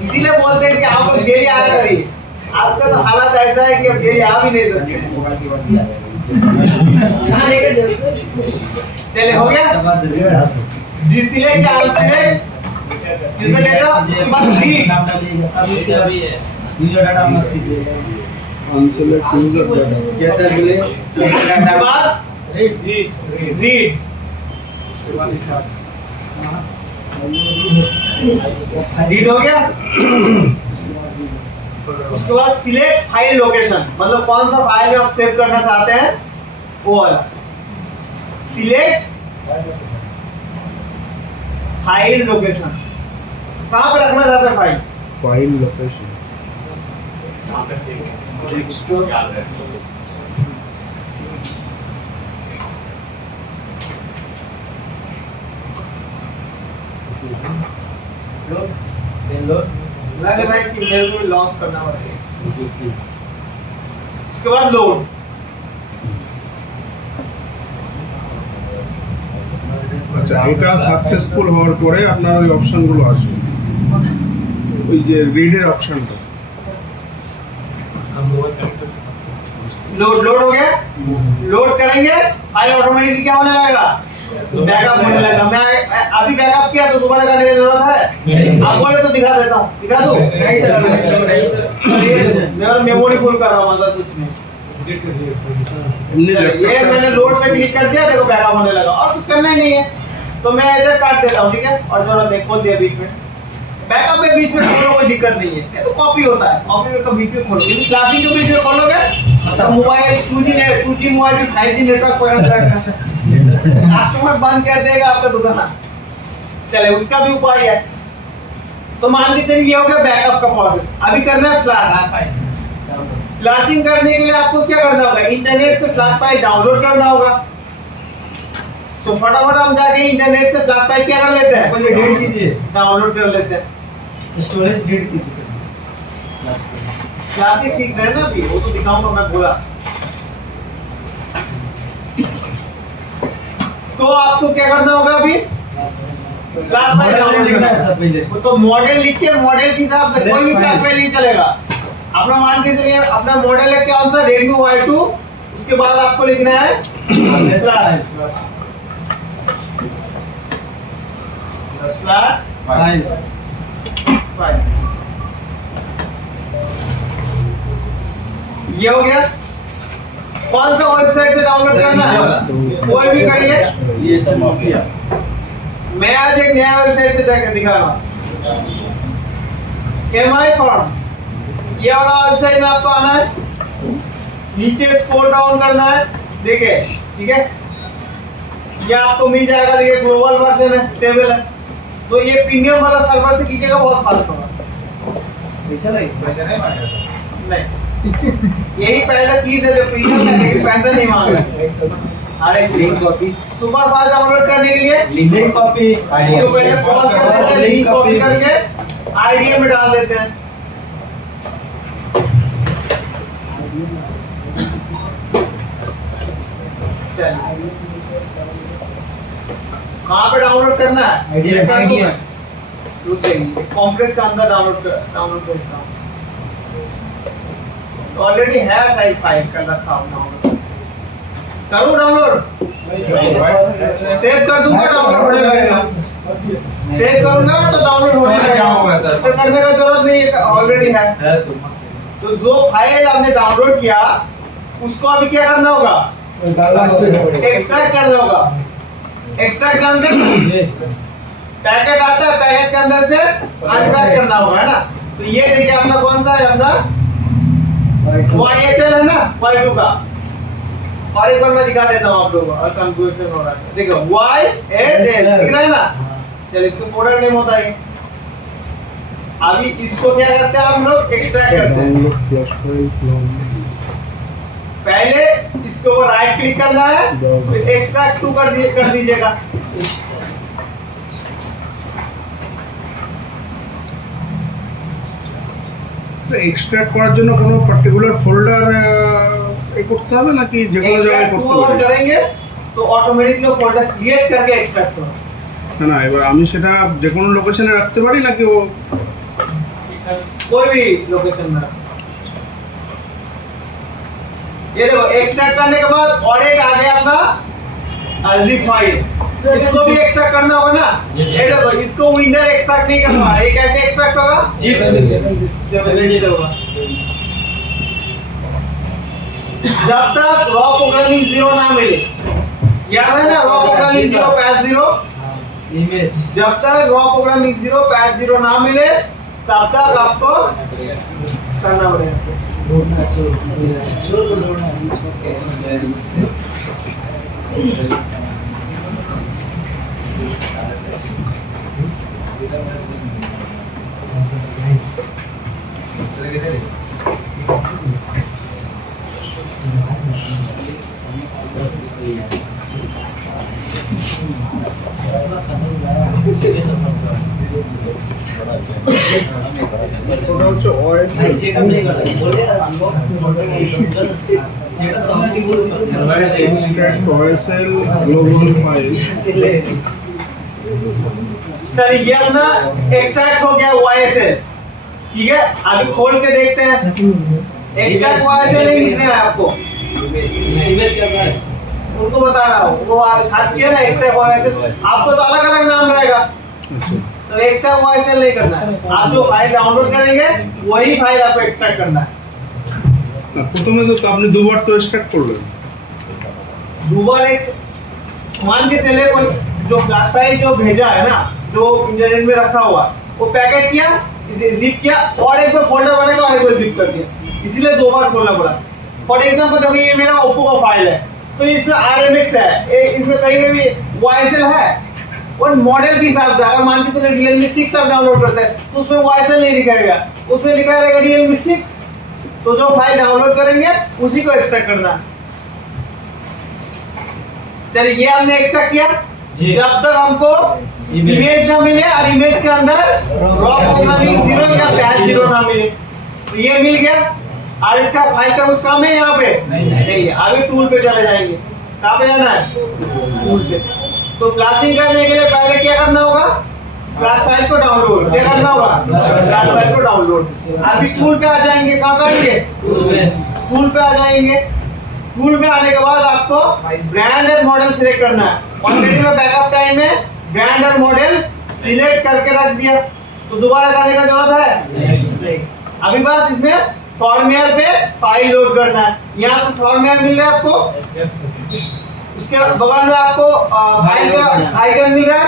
इसीलिए बोलते हैं कि आप लोग डेली आया करिए। आपका तो हालत ऐसा है कि डेली आ भी नहीं सकते। चलिए हो गया। डिसलेक्ट या unselect user data bus read. Unselect user data कैसे बोले? उसके बाद रीड रीड हो गया। उसके बाद सिलेक्ट फाइल लोकेशन मतलब कौन सा फाइल आप सेव करना चाहते हैं वो वाला। सिलेक्ट फाइल लोकेशन कहाँ पे रखना चाहते हैं फाइल। फाइल लोकेशन याद है। लग रहा है कि मेरे को लॉन्च करना पड़ेगा। उसके बाद लोड। আচ্ছা এটা সাকসেসফুল হওয়ার পরে আপনার ওই অপশনগুলো আসবে, ওই যে রিডের অপশনটা। लोड लोड हो गया। लोड करेंगे फाइल ऑटोमेटिकली क्या होने लगेगा, बैकअप होने लगेगा। मैं अभी बैकअप किया तो दोबारा करने की जरूरत है। आप बोले तो दिखा देता हूँ, दिखा दूँ। मैं मेमोरी फुल कर रहा हूँ मतलब कुछ नहीं। ये मैंने लोड पे क्लिक कर दिया, देखो बैकअप होने लगा और कुछ करना ही नहीं है। तो मैं इधर काट देता हूँ, ठीक है। और जरूरत नहीं खोल दिया बीच में। बैकअप में बीच में खोलो कोई दिक्कत नहीं है, ये तो कॉपी होता है। कॉपी में बीच में खोलो, लेकिन क्लासिक के बीच में खोलोगे तो मोबाइल 2G मोबाइल भी 5G नेटवर्क पकड़ जाएगा, कस्टमर बंद कर देगा आपका दुकान। चले उसका भी उपाय है। तो मान के चलिए ये हो गया बैकअप का प्रोसेस। अभी करना है फ्लैश। फ्लैशिंग करने के लिए आपको क्या करना होगा, इंटरनेट से फ्लैश फाइल डाउनलोड करना होगा। तो फटाफट हम जाके इंटरनेट से फ्लैश फाइल क्या कर लेते हैं, पहले डेट कीजिए, डाउनलोड कर लेते हैं। स्टोरेज डेट कीजिए। क्लासिक सीख रहे हैं ना अभी, वो तो दिखाऊंगा मैं पूरा। तो आपको क्या करना होगा अभी, फ्लैश फाइल डाउनलोड करना है। सर पहले तो मॉडल लिख के मॉडल के हिसाब से कोई भी फ्लैश फाइल नहीं चलेगा। अपना मान के चलिए अपना मॉडल है कौन सा, Redmi Y2। उसके बाद आपको लिखना है फ्लैश फाइल फाइल। ये हो गया। कौन सा वेबसाइट से डाउनलोड करना है, कोई भी करिए। ये सब माफिया। मैं आज एक नया वेबसाइट से जाकर दिखा रहा हूँ, MI फॉर्म। ये वाला वेबसाइट में आपको आना है, नीचे स्क्रॉल डाउन करना है, देखिए ठीक है। ये आपको मिल जाएगा, देखिए ग्लोबल वर्जन है, स्टेबल है। तो ये प्रीमियम वाला सर्वर से कीजिएगा, बहुत फास्ट होगा। पैसा नहीं नहीं यही पहला चीज है जो प्रीमियम है, लेकिन पैसा नहीं मांग रहा। अरे link copy super fast download करने के लिए लिंक कॉपी इसको पहले कॉल करके लिंक कॉपी करके आईडीए में डाल देते हैं। चलिए कहाँ पे डाउनलोड करना है? आईडीए रुक जाइए, कॉम्प्रेस का अंदर डाउनलोड करता हूँ। ऑलरेडी है साइज फाइल कर रखा हूँ डाउनलोड। करूँ डाउनलोड? सेव कर दूंगा, डाउनलोड होने लगेगा। सेव करूंगा तो डाउनलोड होने लगेगा। तो करने का जरूरत नहीं है, ऑलरेडी है। तो जो फाइल आपने डाउनलोड किया उसको अभी क्या करना होगा? एक्सट्रैक्ट करना होगा। एक्सट्रैक्ट करने से पैकेट आता है, पैकेट के अंदर से अनपैक करना होगा, है ना? तो ये देखिए अपना कौन सा है, अपना YSL है ना, Y2 का। और एक बार मैं दिखा देता हूँ आप लोगों को, कंफ्यूजन हो रहा है। देखो YSL दिख रहा है ना? चलिए इसको प्रोडक्ट नेम होता है। अभी इसको क्या करते हैं हम लोग? एक्सट्रैक्ट करते हैं। पहले इसके ऊपर राइट क्लिक करना है, फिर एक्सट्रैक्ट टू कर दीजिएगा। এক্সট্রাক্ট করার জন্য কোনো পার্টিকুলার ফোল্ডার করতে হবে নাকি যে কোনো জায়গায় করতে পারি? करेंगे तो ऑटोमेटिकली फोल्डर क्रिएट करके एक्सट्रैक्ट होगा। না এবার আমি সেটা যে কোনো লোকেশনে রাখতে পারি নাকি ও कोई भी लोकेशन में। ये देखो एक्सट्रैक्ट करने के बाद और एक आ गया अपना zip फाइल, इसको भी एक्सट्रैक्ट करना होगा ना? ये देखो इसको विंडर एक्सट्रैक्ट नहीं करना है। ये कैसे एक्सट्रैक्ट होगा? होगा जब तक रॉ प्रोग्रामिंग 0 ना मिले। याद है ना रॉ प्रोग्रामिंग 0 पैच 0? इमेज जब तक रॉ प्रोग्रामिंग 0 पैच 0 ना मिले तब तक आपको करना पड़ेगा। ওটা হচ্ছে extract OSL global file। चलिए ये अपना एक्सट्रैक्ट हो गया YSL, ठीक है? अभी खोल के देखते हैं। एक्सट्रैक्ट YSL नहीं लिखना है आपको, इमेज करना है। उनको बता रहा हूँ, वो आप सर्च किया ना एक्सट्रैक्ट YSL, आपको तो अलग अलग नाम रहेगा। तो एक्सट्रैक्ट YSL नहीं करना है। आप जो फाइल डाउनलोड करेंगे वही फाइल आपको एक्सट्रैक्ट करना है। প্রথমে তো আপনি দুবার তো এক্সট্রাক্ট করলেন। दुबार एक मान के चले कोई जो क्लास फाइल जो भेजा है ना, जो इंटरनेट में रखा हुआ, वो पैकेट किया, जिप किया, और एक बार फोल्डर बनेगा और एक बार जिप कर दिया, इसलिए दो बार खोलना पड़ा। फॉर एग्जांपल देखो ये मेरा ओप्पो का फाइल है, तो इसमें RMX है, इसमें कहीं में भी YSL है। और मॉडल के हिसाब से अगर मान के चले Realme 6 आप डाउनलोड करते हैं तो उसमें YSL नहीं लिखाएगा, उसमें लिखा रहेगा Realme 6। तो जो फाइल डाउनलोड करेंगे उसी को एक्सट्रैक्ट करना है। चलिए ये हमने एक्सट्रैक्ट किया। जब तक हमको इमेज ना मिले और इमेज के अंदर रॉ प्रोग्रामिंग 0 या पैच 0 ना मिले, तो ये मिल गया। और इसका फाइल का कुछ काम है यहाँ पे? नहीं। अभी टूल पे चले जाएंगे। कहाँ पे जाना है? टूल पे। तो फ्लैशिंग करने के लिए पहले क्या करना होगा? क्लास फाइल को डाउनलोड। क्या करना होगा? क्लास फाइल को डाउनलोड। अभी टूल पे आ जाएंगे। कहाँ पे आएंगे? टूल पे आ जाएंगे। टूल में आने के बाद आपको ब्रांड और मॉडल सिलेक्ट करना है। ऑलरेडी मैं बैकअप टाइम में ब्रांड और मॉडल सिलेक्ट करके रख दिया, तो दोबारा करने का जरूरत है नहीं। अभी बस इसमें फॉर्मेयर पे फाइल लोड करना है। यहाँ पे फॉर्मेयर मिल रहा है आपको, उसके बगल में आपको फाइल का आइकन मिल रहा है,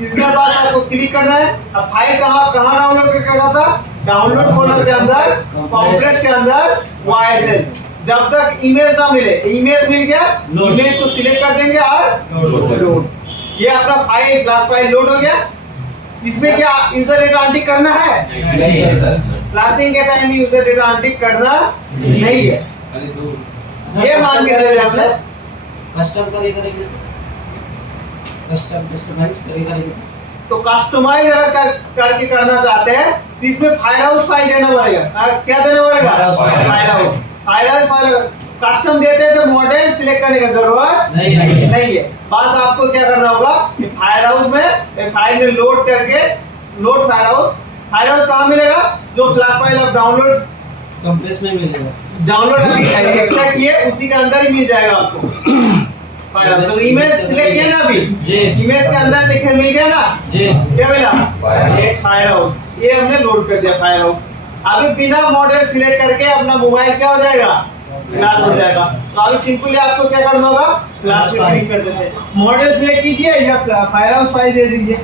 इसके पास आपको क्लिक करना है। अब फाइल कहाँ डाउनलोड करके जाता? डाउनलोड फोल्डर के अंदर, कॉम्प्रेस के अंदर YSL। जब तक इमेज ना मिले, इमेज मिल गया, इमेज को सिलेक्ट कर देंगे और लोड। ये अपना फाइल क्लास फाइल लोड हो गया। इसमें क्या यूजर डेटा आंटिक करना है? नहीं है सर। फ्लैशिंग के टाइम यूजर डेटा आंटिक करना नहीं है। ये मान के चलिए आपने कस्टम करेंगे कस्टमाइज करेंगे तो कस्टमाइज अगर करके करना चाहते हैं तो इसमें फाइल हाउस फाइल देना पड़ेगा। क्या देना पड़ेगा? फाइल हाउस फाइल कस्टम देते हैं तो मॉडल सिलेक्ट करने की जरूरत नहीं है। बस आपको क्या करना होगा कि फाइल हाउस में फाइल में लोड करके लोड फाइल हाउस कहाँ मिलेगा? जो फ्लैश फाइल आप डाउनलोड कंप्रेस में मिलेगा डाउनलोड एक्सट्रैक्ट किए उसी के अंदर ही मिल जाएगा आपको फाइल हाउस। तो इमेज सिलेक्ट किया ना अभी जी। इमेज के अंदर देखिए मिल गया ना जी क्या मिला? File house. ये हमने लोड कर दिया फाइल हाउस। अभी बिना मॉडल सिलेक्ट करके अपना मोबाइल क्या हो जाएगा? क्लास हो जाएगा। तो अभी सिंपली आपको क्या करना होगा? क्लास में क्लिक कर देते हैं। मॉडल सिलेक्ट कीजिए या फाइल हाउस फाइल दे दीजिए।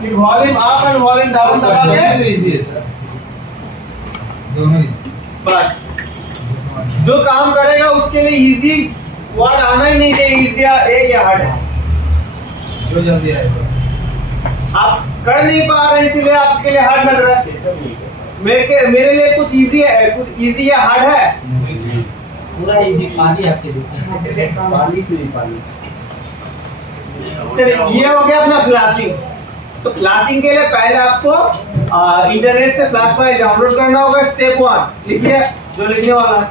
फिर volume up and volume down दबा के बस जो काम करेगा उसके लिए इजी वर्ड आना ही नहीं चाहिए। इजी या हार्ड है जो जल्दी आएगा। आप कर नहीं पा रहे इसलिए आपके लिए हार्ड लग रहा है। मेरे लिए कुछ इजी है, कुछ इजी या हार्ड है? पूरा इजी पानी आपके लिए चलिए ये हो गया अपना फ्लैशिंग। तो फ्लैशिंग के लिए पहले आपको इंटरनेट से फ्लैश फाइल डाउनलोड करना होगा। स्टेप 1 लिखिए जो लिखने वाला है।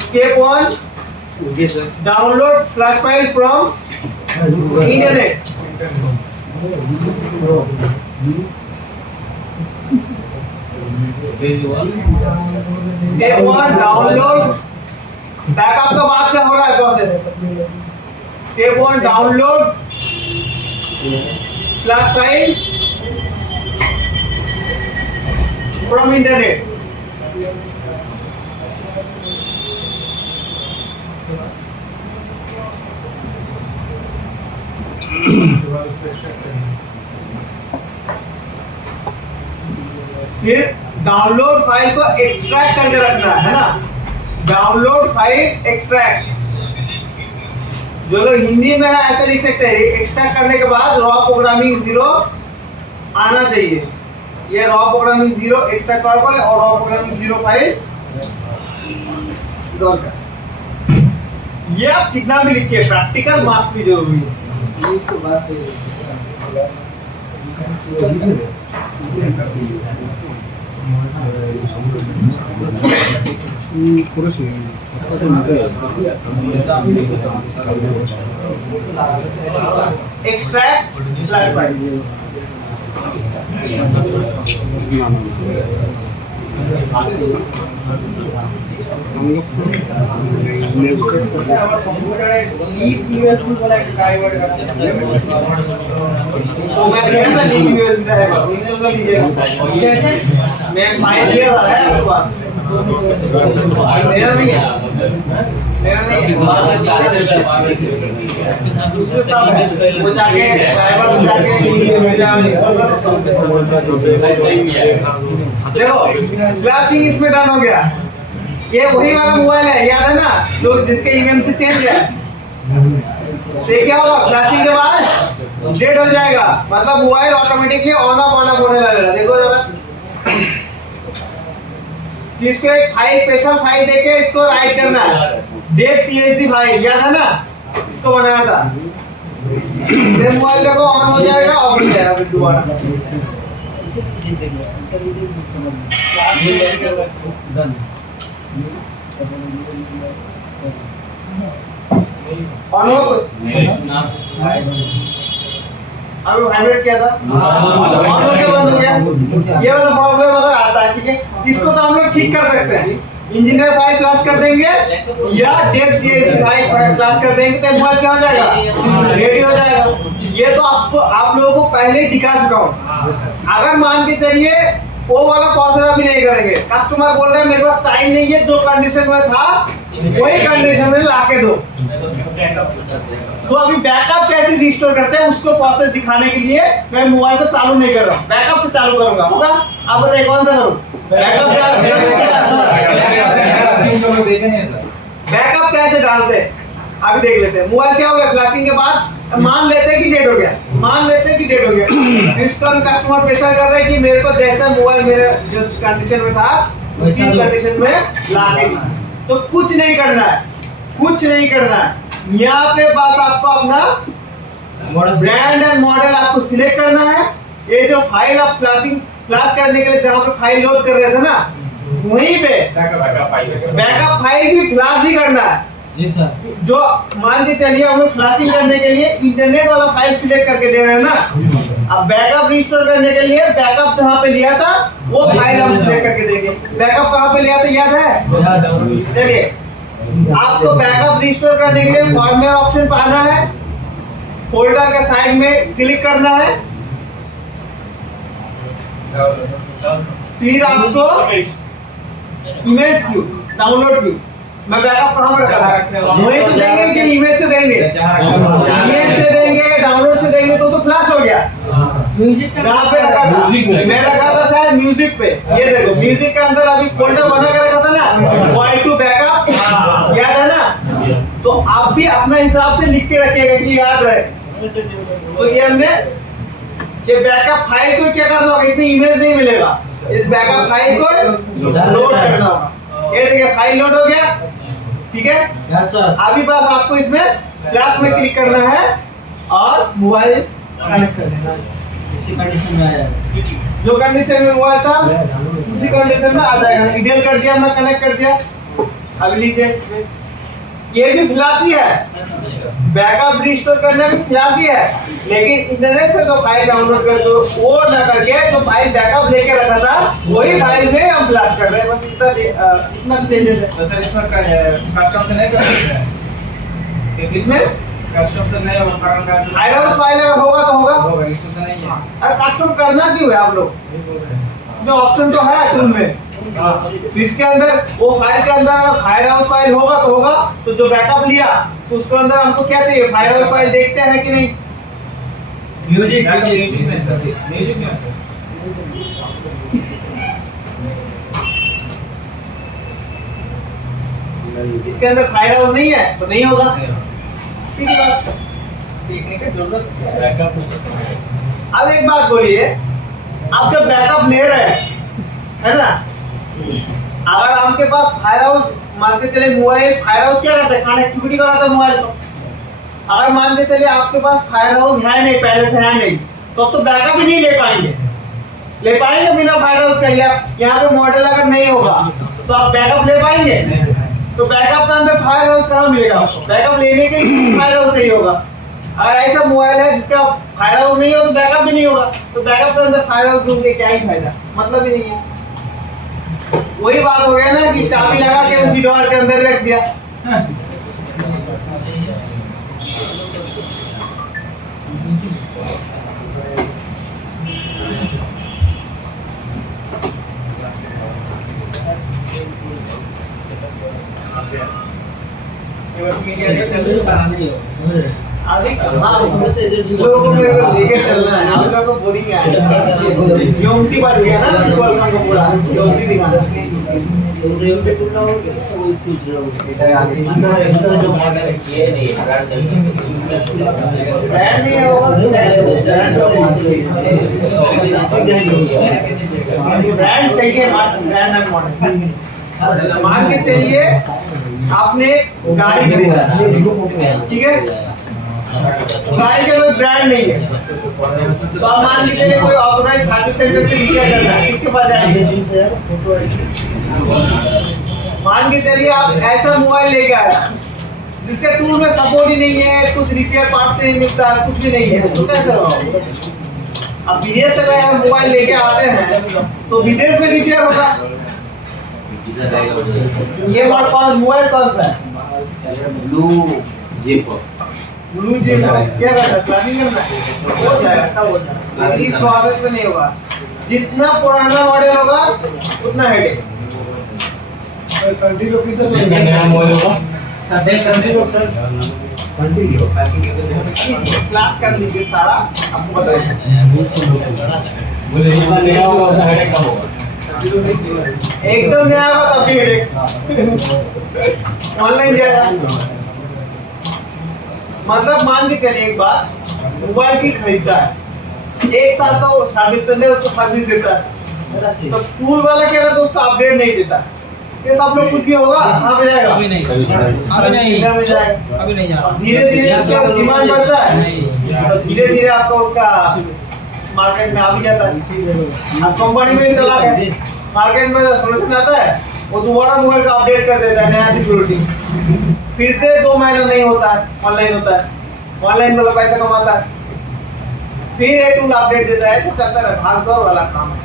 Step 1 download flash file from internet. Step 1 download backup का बात क्या हो रहा है process? Step 1 download flash file from internet. फिर डाउनलोड फाइल को एक्सट्रैक्ट करके रखना है ना। डाउनलोड फाइल एक्सट्रैक्ट, जो लोग हिंदी में है ऐसा लिख सकते हैं। एक्सट्रैक्ट करने के बाद रॉ प्रोग्रामिंग 0 आना चाहिए। ये रॉ प्रोग्रामिंग 0 एक्सट्रैक्ट कर और रॉ प्रोग्रामिंग 0 फाइल ये आप कितना भी लिखिए, प्रैक्टिकल मार्क्स भी जरूरी है। एक्सट्रैक्ट फ्लैश फाइल मैं फाइल दिया था है आपके पास? मेरा नहीं है, मेरा नहीं है। दूसरे सब वो जाके ड्राइवर जाके देखो क्लासिंग इसमें डन हो गया। ये वही वाला मोबाइल है, याद है ना, जो जिसके ईएमआई से चेंज है। तो ये क्या होगा, फ्लैशिंग के बाद डेड हो जाएगा, मतलब मोबाइल ऑटोमेटिकली ऑन ऑफ होने लगेगा। देखो जरा, इसको एक फाइल, स्पेशल फाइल देके इसको राइट करना है, डेट सीएससी फाइल, याद है ना, इसको बनाया था। ये मोबाइल देखो ऑन हो जाएगा, ऑफ हो जाएगा फिर दोबारा। ऑन हो अभी वाइब्रेट किया था, ऑन हो गया, बंद हो गया। ये वाला प्रॉब्लम अगर आता है, ठीक है, इसको तो हम लोग ठीक कर सकते हैं। इंजीनियर फाइल क्लास कर देंगे या डेट सीएससी फाइल क्लास कर देंगे, तो मोबाइल क्या हो जाएगा, रेडी हो जाएगा। ये तो आपको, आप लोगों को पहले ही दिखा चुका हूँ। अगर मान के चलिए वो वाला प्रोसेस अभी नहीं करेंगे, कस्टमर बोल रहा है मेरे पास टाइम नहीं है, जो कंडीशन में था वही कंडीशन में लाके दो, तो अभी बैकअप कैसे रिस्टोर करते हैं उसको प्रोसेस दिखाने के लिए मैं मोबाइल को चालू नहीं कर रहा हूँ, बैकअप से चालू करूंगा। होगा, आप बताइए कौन सा करूँ, बैकअप कैसे डालते हैं अभी देख लेते हैं। मोबाइल क्या हो गया, फ्लैशिंग के बाद मान लेते हैं कि डेड हो गया, मान लेते हैं कि डेड हो गया, जिसको हम कस्टमर प्रेशर कर रहे हैं कि मेरे को जैसा मोबाइल मेरे जिस कंडीशन में था उसी कंडीशन में ला के दी। तो कुछ नहीं करना है, कुछ नहीं करना है। यहाँ पे बस आपको अपना ब्रांड एंड मॉडल आपको सिलेक्ट करना है। ये जो फाइल आप फ्लैश करने के लिए जहाँ पे फाइल लोड कर रहे थे ना, वहीं पे बैकअप फाइल भी फ्लैश ही करना है। जी सर। जो मान के चलिए हमें फ्लैशिंग करने के लिए इंटरनेट वाला फाइल सिलेक्ट करके दे रहे हैं ना, अब बैकअप रिस्टोर करने के लिए बैकअप जहाँ पे लिया था वो फाइल हम सिलेक्ट करके देंगे। बैकअप कहाँ पे लिया था याद है? चलिए आपको बैकअप रिस्टोर करने के लिए फॉर्मेट ऑप्शन पे आना है, फोल्डर के साइड में क्लिक करना है, फिर आपको इमेज क्यू डाउनलोड क्यू। मैं बैकअप कहाँ पर रखा? वहीं से देंगे कि इमेज से देंगे? इमेज से देंगे, डाउनलोड से देंगे तो फ्लैश हो गया। जहाँ पे रखा था मैं रखा था शायद म्यूजिक पे। ये देखो म्यूजिक के अंदर अभी फोल्डर बना के रखा था ना, पॉइंट टू बैकअप, याद है ना? तो आप भी अपना हिसाब से लिख के रखिएगा कि याद रहे। तो ये हमने ये बैकअप फाइल को क्या करना होगा, इसमें इमेज नहीं मिलेगा, इस बैकअप फाइल को लोड करना होगा। ये देखिए फाइल लोड हो गया, ठीक है? Yes sir. अभी बस आपको इसमें फ्लैश में क्लिक करना है और मोबाइल कनेक्ट कर देना है। इसी कंडीशन में आया जो कंडीशन में मोबाइल था उसी कंडीशन में आ जाएगा। इडेल कर दिया, मैं कनेक्ट कर दिया। अब लीजिए ये भी फ्लैश ही है, बैकअप रिस्टोर करना भी फ्लैश ही है, लेकिन इंटरनेट से जो फाइल डाउनलोड कर दो वो ना करके जो फाइल बैकअप लेके रखा था वही फाइल में हम फ्लैश कर रहे हैं। बस इतना चेंजेस है। तो सर इसमें कस्टम से नहीं कर सकते हैं? इसमें कस्टम से नहीं होगा, हाइड्रोस फाइल अगर होगा तो होगा। इसमें तो नहीं है। अरे कस्टम करना क्यों है आप लोग? इसमें ऑप्शन तो है टूल में, इसके अंदर वो फाइल के अंदर अगर फायर हाउस फाइल होगा तो होगा। तो जो बैकअप लिया तो उसके अंदर हमको क्या चाहिए, फायर हाउस फाइल देखते हैं कि नहीं? म्यूजिक म्यूजिक में इसके अंदर फायर हाउस नहीं है तो नहीं होगा। सीधी बात। देखने की जरूरत है। अब एक बात बोलिए, आप जब बैकअप ले रहे हैं है ना, अगर आपके पास फायर हाउस मान के चले, मोबाइल फायर हाउस क्या करता है, कनेक्टिविटी कराता है मोबाइल को। अगर मान के चलिए आपके पास फायर हाउस है नहीं, पहले से है नहीं, तो बैकअप ही नहीं ले पाएंगे। ले पाएंगे बिना फायर हाउस का? यहाँ पे मॉडल अगर नहीं होगा तो आप बैकअप ले पाएंगे? तो बैकअप के अंदर फायर हाउस कहाँ मिलेगा? बैकअप लेने के लिए फायर हाउस चाहिए होगा। अगर ऐसा मोबाइल है जिसका फायर हाउस नहीं हो तो बैकअप भी नहीं होगा। तो बैकअप के अंदर फायर हाउस दूंगे क्या ही फायदा, मतलब ही नहीं है। वही बात हो गया ना कि चाबी लगा के उसी डोर के अंदर रख दिया। अभी कहाँ लोगों को मेरे को लेके चलना है, आप लोगों को बोरिंग है। योमती बात किया ना वेलकम को पूरा योमती दिखाना। ब्रांड नहीं होगा तो ब्रांड चाहिए, ब्रांड एंड मॉडल। मान के चलिए आपने गाड़ी खरीदा, ठीक है, गाड़ी का कोई ब्रांड नहीं है, तो आप मान के चलिए कोई ऑथराइज्ड सर्विस सेंटर से रिचार्ज करना है, किसके पास जाएंगे? मान के चलिए आप ऐसा मोबाइल लेके आया जिसके टूल में सपोर्ट ही नहीं है, कुछ रिपेयर पार्ट नहीं मिलता, कुछ भी नहीं है, तो कैसे होगा? अब विदेश से अगर हम मोबाइल लेके आते हैं तो विदेश में रिपेयर होगा। ये मोबाइल कौन सा है? ब्लू जेप क्या करना है? प्लानिंग करना है, हो जाएगा, सब हो जाएगा, लेकिन इस प्रोसेस में नहीं होगा। जितना पुराना मॉडल होगा उतना हेडेक। कंट्री लोकेशन क्लास कर लीजिए सारा, आपको बताएंगे। एकदम नया होगा तब भी हेडेक। ऑनलाइन जाएगा, मतलब मान के चलिए एक बात, मोबाइल भी खरीदता है, एक साल तो सर्विस सेंटर उसको सर्विस देता है, तो टूल वाला क्या करता है, उसको अपडेट नहीं देता, ये सब लोग कुछ भी होगा कहाँ पे जाएगा, अभी नहीं डीलर में जाएगा। अभी नहीं जा धीरे धीरे इसका डिमांड बढ़ता है, धीरे धीरे आपको उसका मार्केट में आ भी जाता है। अब कंपनी में चला गया, मार्केट में सोल्यूशन आता है, वो दोबारा मोबाइल का अपडेट कर देता है, नया सिक्योरिटी, फिर से 2 महीना नहीं होता है, ऑनलाइन होता है, ऑनलाइन वाला पैसा कमाता है, फिर ये टूल अपडेट देता है, तो चलता है, भागदौड़ वाला काम है।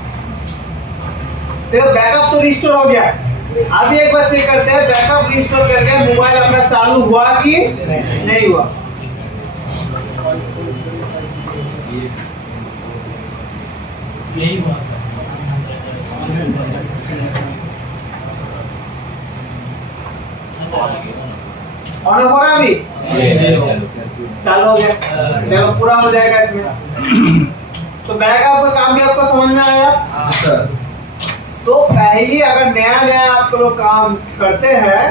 तो बैकअप तो रिस्टोर हो गया, अभी एक बार चेक करते हैं बैकअप रिस्टोर करके मोबाइल अपना चालू हुआ कि नहीं हुआ। यही हुआ ऑन हो रहा अभी चालू हो गया, चलो पूरा हो जाएगा इसमें। तो बैकअप का काम भी आपको समझ में आया। तो पहले अगर नया नया आप लोग काम करते हैं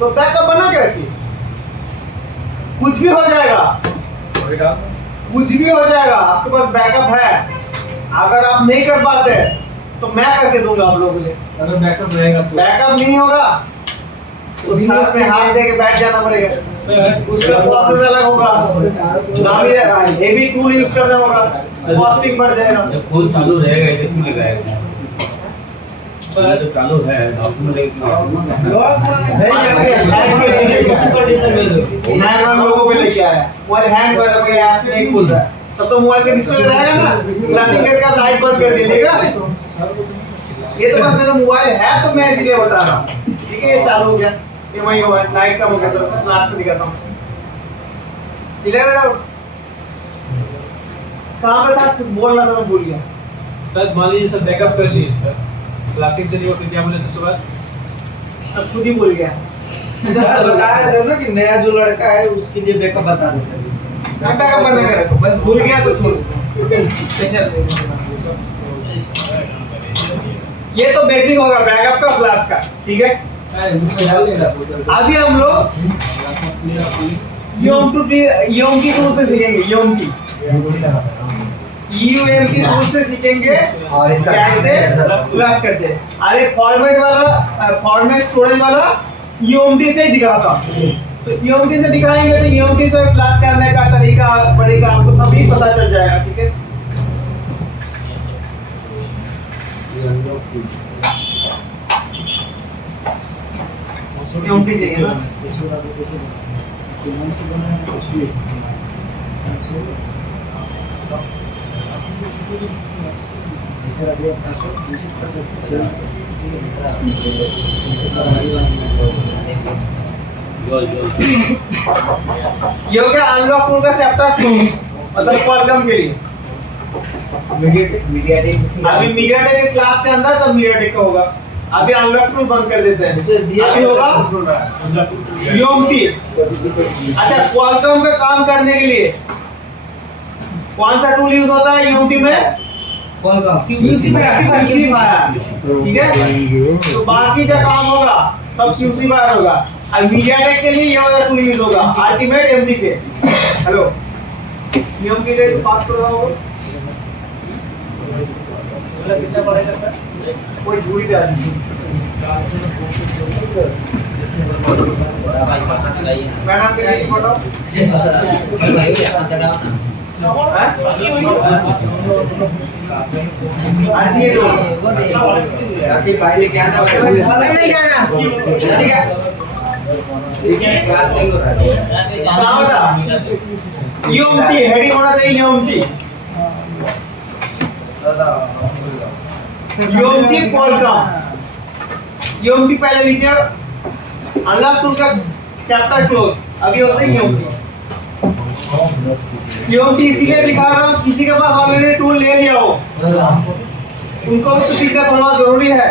तो बैकअप बना के रखिए, कुछ भी हो जाएगा, कुछ भी हो जाएगा, आपके पास बैकअप है। अगर आप नहीं कर पाते तो मैं करके दूंगा आप लोगों के लिए। अगर बैकअप रहेगा तो बैकअप नहीं होगा तो साथ में हाथ दे के बैठ जाना पड़ेगा, उसका प्रोसेस अलग होगा, हेवी टूल यूज करना होगा, कॉस्टिंग बढ़ जाएगा। जब फोन चालू रहेगा ये क्यों लगाएगा? तो चालू है डॉक्यूमेंट हैंग लोगों पे लेके आया, मोबाइल हैंग कर रहा है, ऐप नहीं खुल रहा है, तब तो मोबाइल का डिस्प्ले रहेगा ना, क्लासिक करके आप लाइट बंद कर दीजिएगा। ये तो बस मेरा मोबाइल है तो मैं इसलिए बता रहा हूँ, ठीक है। ये चालू हो गया, ये वही हुआ, लाइट कम हो गया, तो लास्ट में दिखाता हूँ। क्लियर है? कहाँ पे था, कुछ बोलना था मैं भूल गया। सर मान लीजिए सर बैकअप कर लीजिए सर, क्लासिक से नहीं और फिर क्या बोले थे सुबह? अब खुद ही भूल गया। सर बता रहे थे ना कि नया जो लड़का है उसके लिए बैकअप बता देते हैं। मैं बैकअप करने का रखो, बस भूल गया तो छोड़। ये तो बेसिक होगा बैकअप का, फ्लैश का, ठीक है। अभी हम लोग यूएमटी टूल से सीखेंगे, यूएमटी टूल से सीखेंगे कैसे फ्लैश करते हैं। अरे फॉर्मेट वाला, फॉर्मेट स्टोरेज वाला यूएमटी से दिखाता हूं, तो यूएमटी से दिखाएंगे तो यूएमटी से फ्लैश करने का तरीका बढ़ेगा, आपको सभी पता चल जाएगा, ठीक है। यूएमटी देखिए ना, ये हो गया अनलॉक टूल का चैप्टर 2, मतलब क्वालकॉम के लिए। अभी मीडियाटेक के क्लास के अंदर तो मीडियाटेक का होगा। अभी अनलॉक टूल बंद कर देते हैं, अभी होगा यूएमटी। अच्छा, क्वालकॉम का काम करने के लिए कौन सा टूल यूज होता है यूएमटी में? क्वालकॉम QC फायर, ठीक है। तो बाकी जो काम होगा सब QC फायर होगा। और मीडियाटेक के लिए ये वाला टूल यूज होगा, अल्टीमेट MDK। हेलो, मीडियाटेक पास कर रहा हो, कितना पड़ेगा? कोई झूठी जा रही मैडम के लिए फोटो आती है जो ऐसे पहले क्या ना नहीं जाना यूएमटी हेडिंग होना चाहिए, यूएमटी क्वालकॉम। यूएमटी पहले लीजिए, अनलॉक टूल का चैप्टर क्लोज। अभी होता है यूएमटी इसीलिए दिखा रहा हूँ, किसी के पास ऑलरेडी टूल ले लिया हो उनको भी तो सीखना थोड़ा जरूरी है।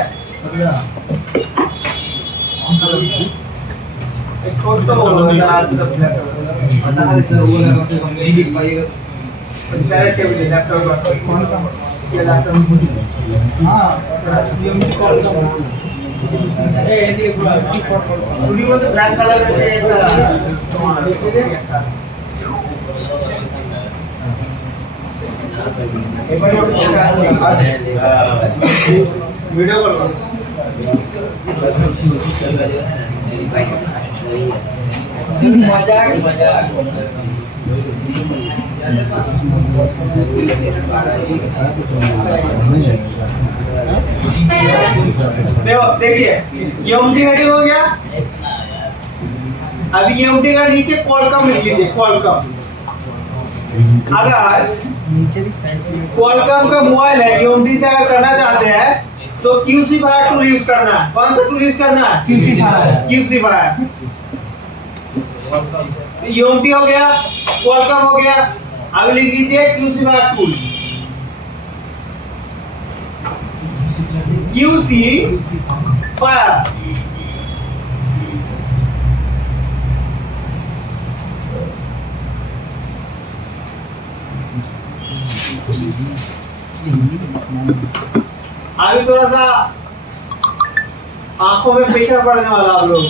एक छोटा ब्लैक कलर वीडियो कॉल देखो देखिए यूएमटी हेडिंग हो गया। अभी यूएमटी का नीचे क्वालकॉम लिख लीजिए क्वालकॉम। अगर क्वालकॉम का मोबाइल है यूएमटी से अगर करना चाहते हैं तो QC फायर टूल यूज करना है। कौन सा टूल यूज करना है? QC fire. यूएमटी हो गया, क्वालकॉम हो गया। अब लिख लीजिए QC fire tool. QC fire अभी थोड़ा सा आंखों में प्रेशर पड़ने वाला आप लोगों को।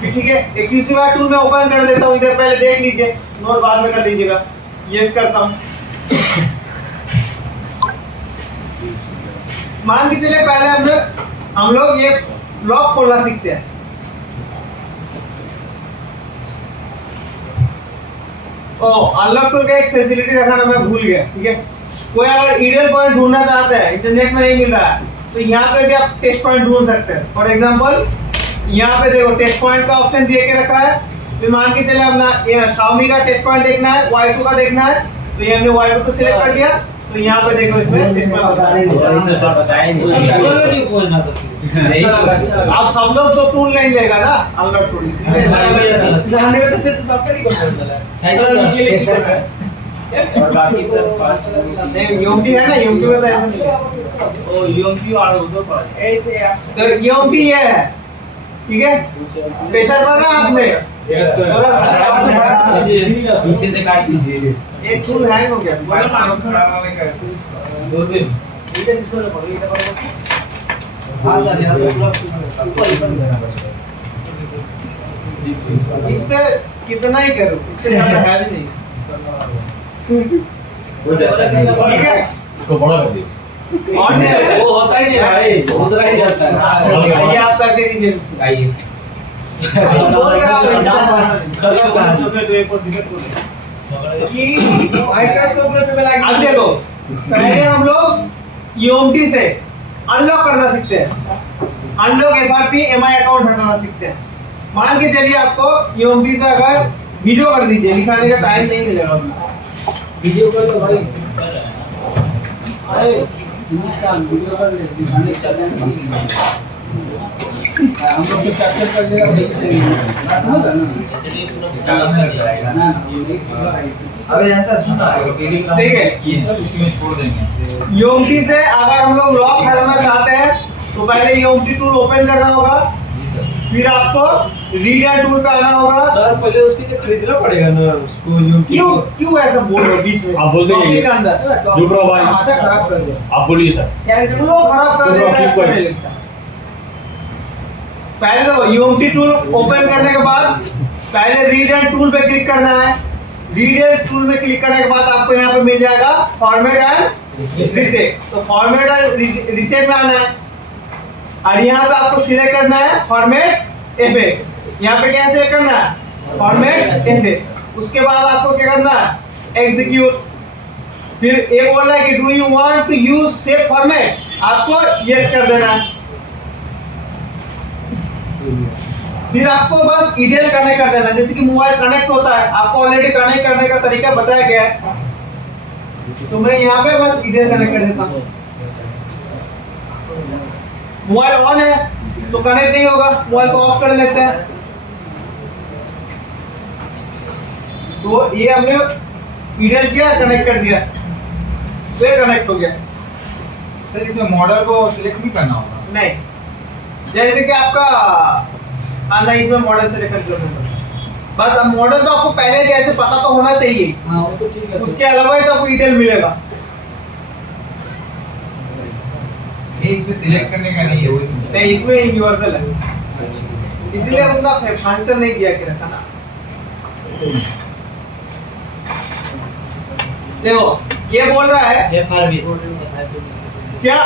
ठीक है, एक QC फायर टूल में ओपन कर देता हूँ। इधर पहले देख लीजिए, नोट बाद में कर लीजिएगा। यस करता हूँ। मान के चलिए पहले हम लोग ये लॉक खोलना सीखते हैं। अनलॉक टूल का एक फैसिलिटी दिखाना मैं भूल गया। ठीक है, कोई अगर ईडियल पॉइंट ढूंढना चाहता है, इंटरनेट में नहीं मिल रहा है, तो यहाँ पे भी आप टेस्ट पॉइंट ढूंढ सकते हैं। फॉर एग्जांपल यहाँ पे देखो टेस्ट पॉइंट का ऑप्शन दिए के रखा है। तो मान के चले अपना Xiaomi का टेस्ट पॉइंट देखना है, Y2 का देखना है, तो ये हमने Y2 को सिलेक्ट कर दिया। तो यहाँ पे देखो इसमें टेस्ट पॉइंट बता रहे हैं। आप सब लोग तो टूल नहीं लेगा ना, अनलॉक टूल। और बाकी सर पास नहीं यूएमटी है ना, यूएमटी में तो ऐसा नहीं है। ओ यूएमपी वाला उधर पर तो यूएमटी ये है। ठीक है, प्रेशर पड़ रहा है आप में। यस सर थोड़ा सा पीछे से काट लीजिए। ये टूल हैंग हो गया। दो दिन हाँ सर, यहाँ पे पूरा इससे कितना ही करूं, इससे ज्यादा है भी नहीं। ठीक है, इसको बड़ा कर दो। और नहीं वो होता ही नहीं भाई, उधर ही जाता है। ये आप करके दीजिए। आइए बोल रहा हूं खत्म कहानी। अब देखो, पहले हम लोग यूएमटी से अनलॉक करना सीखते हैं। अनलॉक FRP MI अकाउंट हटाना सीखते हैं। मान के चलिए आपको यूएमटी से अगर वीडियो कर दीजिए, दिखाने का टाइम नहीं मिलेगा। वीडियो कर लो भाई। अरे हिंदुस्तान वीडियो कर दिखाने चल रहे हैं। हम लोग तो कैप्चर कर लेगा अबे जानता सुना ठीक है, ये सब इसी में छोड़ देंगे। यूएमटी से अगर हम लोग लॉक हटाना चाहते हैं तो पहले यूएमटी टूल ओपन करना होगा, फिर आपको रीडर टूल पे आना होगा। सर पहले उसके लिए खरीदना पड़ेगा ना उसको। क्यों क्यों ऐसा बोल रहे हो बीच में? आप बोलते हैं टॉपिक के अंदर चुप रहो भाई। माथा खराब कर दो। आप बोलिए सर। तुम लोग खराब कर देते हैं, अच्छा नहीं लगता। पहले तो यूएमटी टूल ओपन करने के बाद पहले रीडर टूल पे क्लिक करना है। रीडर टूल पे क्लिक करने के बाद आपको यहाँ पे मिल जाएगा फॉर्मेट एंड रीसेट। तो फॉर्मेट एंड रीसेट में आना है और यहाँ पे आपको सिलेक्ट करना है फॉर्मेट FS। यहाँ पे क्या सिलेक्ट करना है? Format FS। उसके बाद आपको क्या करना है? एग्जीक्यूट। फिर ये बोल रहा है कि do you want to use save format, आपको यस कर देना है। फिर आपको बस ईडीएल कनेक्ट कर देना। जैसे कि मोबाइल कनेक्ट होता है, आपको ऑलरेडी कनेक्ट करने का तरीका बताया गया है, तो मैं यहाँ पे बस ईडीएल कनेक्ट कर देता हूँ। मोबाइल ऑन है तो कनेक्ट नहीं होगा, मोबाइल को ऑफ कर लेते हैं। तो ये हमने ईडीएल किया, कनेक्ट कर दिया, तो ये कनेक्ट हो गया। सर इसमें मॉडल को सिलेक्ट भी करना होगा? नहीं, जैसे कि आपका नहीं, इसमें मॉडल सिलेक्ट करना बस। अब मॉडल तो आपको पहले कैसे पता तो होना चाहिए। हाँ वो तो ठीक है। उसके अलावा ही तो आपको ईडीएल मिलेगा। ये इसमें सिलेक्ट करने का नहीं है वो। नहीं, इसमें यूनिवर्सल है, इसलिए उनका फंक्शन नहीं दिया के रखा ना। देखो ये बोल रहा है FRB क्या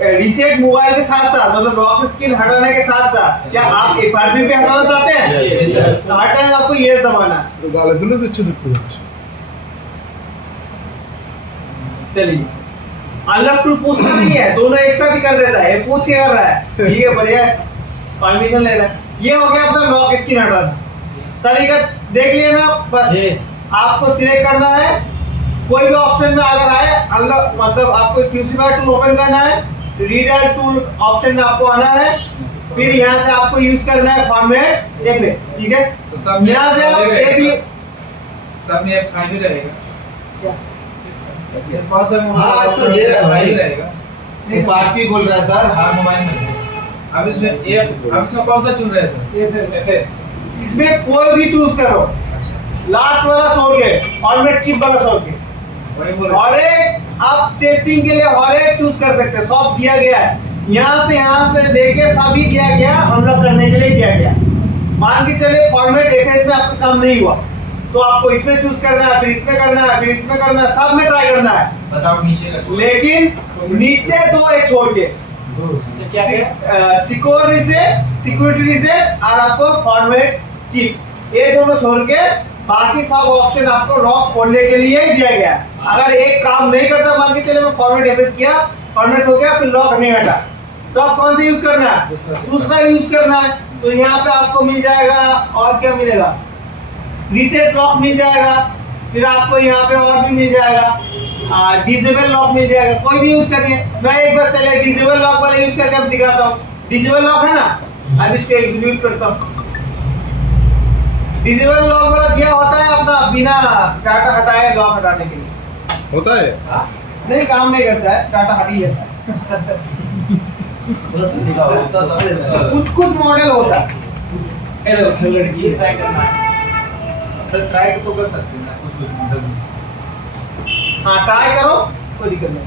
रीसेट मोबाइल के साथ साथ मतलब लॉक स्क्रीन हटाने के साथ साथ क्या आप एफआरपी पे हटाना चाहते हैं? तो हर टाइम आपको ये दबाना है। তো গালে তুলে দিচ্ছে দেখতে পাচ্ছি। चलिए अनलॉक टूल पूछता नहीं है, दोनों एक साथ ही कर देता है। ये पूछ के कर रहा है, ठीक है, बढ़िया परमिशन ले रहा है। ये हो गया अपना लॉक स्क्रीन हटाना। तरीका देख लिया ना, बस जी। आपको सिलेक्ट करना है। कोई भी ऑप्शन में अगर आए अनलॉक मतलब आपको क्यूसीफाई टूल ओपन करना है, रीडर टूल ऑप्शन में आपको आना है, फिर यहाँ से आपको यूज करना है फॉर्मेट एफएस, ठीक है। तो सब में यहाँ से आप एफी सब में F5 ही रहेगा। कौन सा हाँ, आजकल दे रहा है भाई। रहेगा। FRB बोल रहा है सर, हर मोबाइल में। अब इसमें कौन सा चुन रहे हैं सर? FS। इसमें कोई भी चूज करो, लास्ट वाला छोड़ के और मैं चिप वाला छोड़ के, वही बोल और एक आप टेस्टिंग के लिए और एक चूज कर सकते हैं। सब दिया गया है, यहाँ से लेके सभी दिया गया, अनलॉक करने के लिए दिया गया। मान के चलिए फॉर्मेट एफएस में आपका काम नहीं हुआ तो आपको इसमें चूज करना है, फिर इसमें करना है, फिर इसमें करना है, सब में ट्राई करना है। बताओ नीचे का। लेकिन नीचे दो एक छोड़ के सिक्योर रीसेट, सिक्योरिटी रीसेट और आपको फॉर्मेट चिप, ये दोनों छोड़ के बाकी सब ऑप्शन आपको लॉक खोलने के लिए ही दिया गया है। अगर एक काम नहीं करता, मान के चले मैं फॉर्मेट एफएस किया, फॉर्मेट हो गया, फिर लॉक नहीं हटा, तो आप कौन सा यूज करना है? दूसरा यूज करना है। तो यहाँ पे आपको मिल जाएगा, और क्या मिलेगा, रीसेट लॉक मिल जाएगा, फिर आपको यहाँ पे और भी मिल जाएगा, डिसेबल लॉक मिल जाएगा। कोई भी यूज करिए। मैं एक बार चले डिसेबल लॉक वाला यूज करके अब दिखाता हूँ। डिसेबल लॉक है ना, अब इसको एग्जीक्यूट करता हूँ। डिसेबल लॉक वाला दिया होता है अपना बिना डाटा हटाए लॉक हटाने के लिए। होता है नहीं, काम नहीं करता है, डाटा हट ही जाता है। कुछ मॉडल होता है। ये देखो, लड़की ट्राई करना है, सर ट्राई तो कर सकते हैं ना कुछ। हाँ ट्राई करो, कोई दिक्कत नहीं।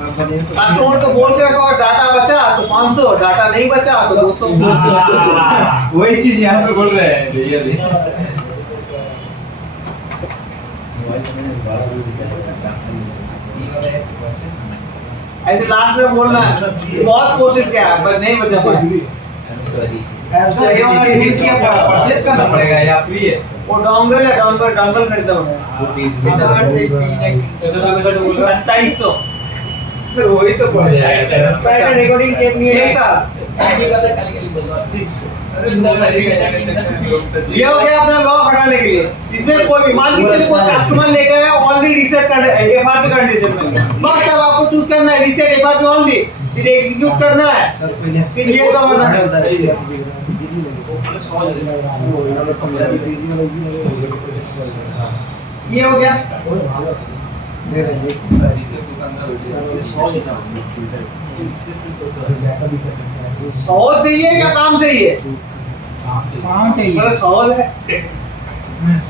कस्टमर को बोल के रखो डाटा बचा तो 500, डाटा नहीं बचा तो 200। वही चीज यहाँ पे बोल रहे हैं रियली। ऐसे लास्ट में बोलना है, बहुत कोशिश किया पर नहीं बचा पाया। सर ये वाला हिट किया परचेस करना पड़ेगा या फ्री है? वो डोंगल है, डोंगल खरीदना होगा 2700। फिर वही तो पड़ जाएगा। रिकॉर्डिंग टेप नहीं एक साल ये बात खाली खाली बोल अरे ये हो गया अपना लॉक हटाने के लिए। इसमें कोई भी मान के चलिए कोई कस्टमर लेके आया ऑलरेडी रीसेट कर एफआरपी कंडीशन में, बस अब आपको चूज करना है रीसेट एफआरपी ओनली, फिर एग्जीक्यूट करना है, सर पहले फिर ये दबाना है। ये हो गया। सहज चाहिए या काम चाहिए? कहाँ चाहिए? मतलब सहज है,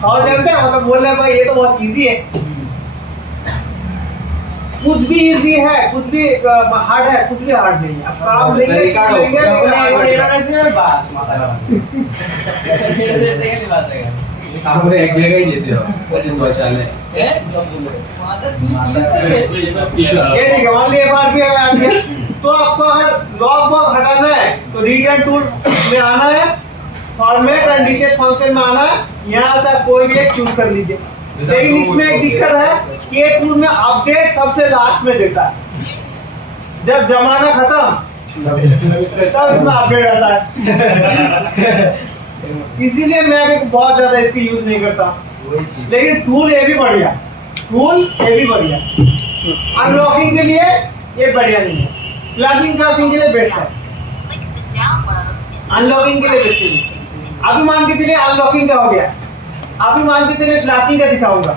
सहज जानते हैं मतलब बोल रहे हैं भाई ये तो बहुत इजी है। कुछ भी इजी है, कुछ भी हार्ड है, कुछ भी हार्ड नहीं है। अब काम नहीं है, तरीका काम नहीं है, बोले hard वो है। ये ना इसमें बात माता है बात है आप एक जगह ही लेते हो जैसे शौचालय। है ये देखिए ओनली एफआरपी है आ गया। तो आपको अगर लॉक बॉक्स हटाना है तो रीड टूल में आना है, फॉर्मेट एंड रीसेट फंक्शन में आना है, यहाँ से आप कोई भी एक चूज कर लीजिए। लेकिन इसमें एक दिक्कत है कि ये टूल में अपडेट सबसे लास्ट में देता है। जब जमाना खत्म तब इसमें अपडेट आता है। इसीलिए मैं भी बहुत ज्यादा इसकी यूज नहीं करता। लेकिन टूल ये भी बढ़िया, टूल ये भी बढ़िया। अनलॉकिंग के लिए ये बढ़िया नहीं है, फ्लैशिंग के लिए बेस्ट है, अनलॉकिंग के लिए बेस्ट नहीं। अभी मान के चलिए अनलॉकिंग का हो गया, अभी मान के चलिए फ्लैशिंग का दिखाऊंगा।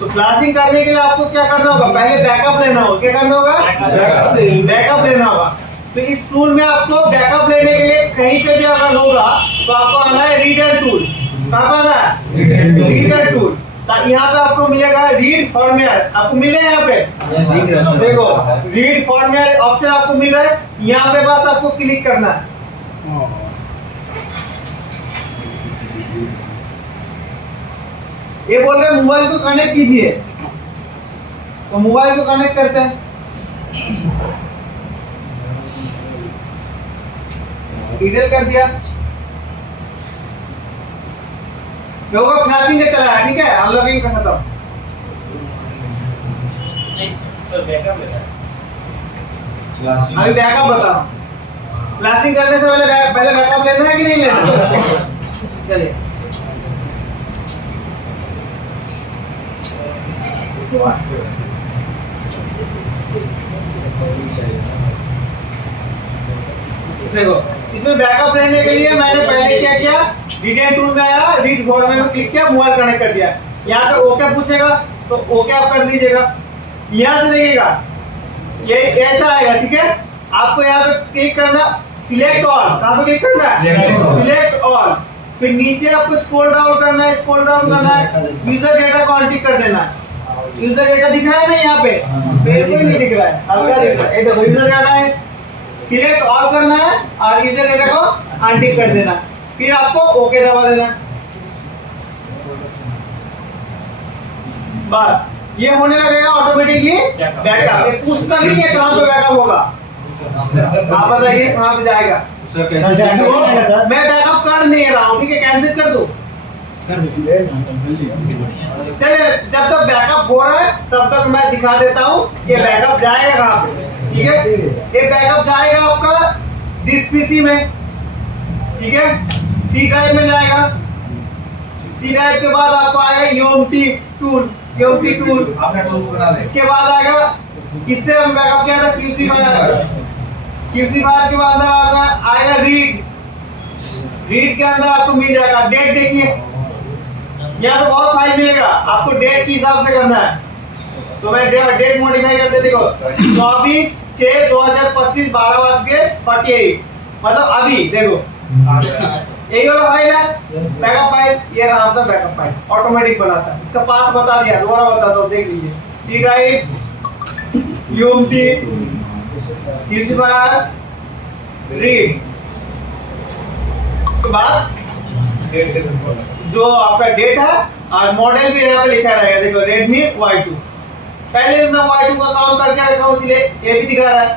तो फ्लैशिंग करने के लिए आपको क्या करना होगा? पहले बैकअप लेना होगा। क्या करना होगा? बैकअप लेना होगा। तो इस टूल में आपको बैकअप लेने के लिए कहीं पे भी अगर होगा तो आपको आना है रीडर टूल। कहाँ आना है? Reader tool. यहाँ पे आपको मिलेगा रीड फॉर्मेट, आपको मिले यहाँ पे देखो रीड फॉर्मेट ऑप्शन आपको मिल रहा है। यहाँ पे बस आपको क्लिक करना है। ये बोल रहे हैं मोबाइल को कनेक्ट कीजिए, तो मोबाइल को कनेक्ट करते हैं। डिटेल कर दिया, होगा फ्लैशिंग का चला है, ठीक है, अनलॉकिंग का खत्म। अभी बैकअप बताओ, फ्लैशिंग करने से पहले बैकअप लेना है कि नहीं लेना? चलिए देखो, इसमें बैकअप लेने के लिए मैंने पहले क्या किया, डिटेल टूल में आया, रीड फॉर्मेट में क्लिक किया, मोबाइल कनेक्ट कर दिया। यहाँ पे ओके पूछेगा तो ओके आप कर दीजिएगा। यहाँ से देखिएगा ये ऐसा आएगा, ठीक है। आपको यहाँ पे क्लिक करना, सिलेक्ट ऑल, कहाँ पे क्लिक करना है, सिलेक्ट ऑल। फिर नीचे आपको स्क्रॉल डाउन करना है, स्क्रॉल डाउन करना है, यूजर डेटा को अनटिक कर देना है। यूजर डेटा दिख रहा है ना यहाँ पे, मेरे को नहीं दिख रहा है, हल्का दिख रहा है। ये देखो यूजर डेटा है, सिलेक्ट ऑल करना है और यूजर डेटा को अनटिक कर देना, फिर आपको ओके दबा देना। बस ये होने लगेगा ऑटोमेटिकली बैकअप। ये पूछता नहीं है कहाँ पे बैकअप होगा, आप बताइए कहाँ पे जाएगा। तो मैं बैकअप कर नहीं रहा हूँ, ठीक है, कैंसिल कर दो। चलिए जब तक बैकअप हो रहा है तब तक मैं दिखा देता हूँ ये बैकअप जाएगा कहाँ पे, ठीक है। ये बैकअप जाएगा आपका दिस पीसी में, ठीक है, सी ड्राइव में जाएगा। सी ड्राइव के बाद आपको आएगा योमटी टूल, योमटी टूल। आपने टूल्स बना ली। इसके बाद आएगा, किससे हम बैकअप किया था, क्यूसी फाइल। क्यूसी फाइल के बाद अंदर आएगा रीड। रीड के अंदर आपको मिल जाएगा डेट। देखिए यहाँ पे बहुत फाइल मिलेगा, आपको डेट के हिसाब से करना है। तो मैं डेट मॉडिफाई कर देती हूँ, 24/6/2025 12:48, मतलब अभी देखो यही वाला फाइल है बैकअप फाइल। ये रहा आपका बैकअप फाइल, ऑटोमेटिक बनाता है। इसका पाथ बता दिया, दोबारा बताता हूँ, देख लीजिए। C drive, UMT, read. उसके बाद जो आपका डेट है और मॉडल भी यहाँ पे लिखा रहेगा, देखो Redmi Y2। पहले भी मैं Y2 का काम करके रखा हूँ, इसलिए ये भी दिखा रहा है।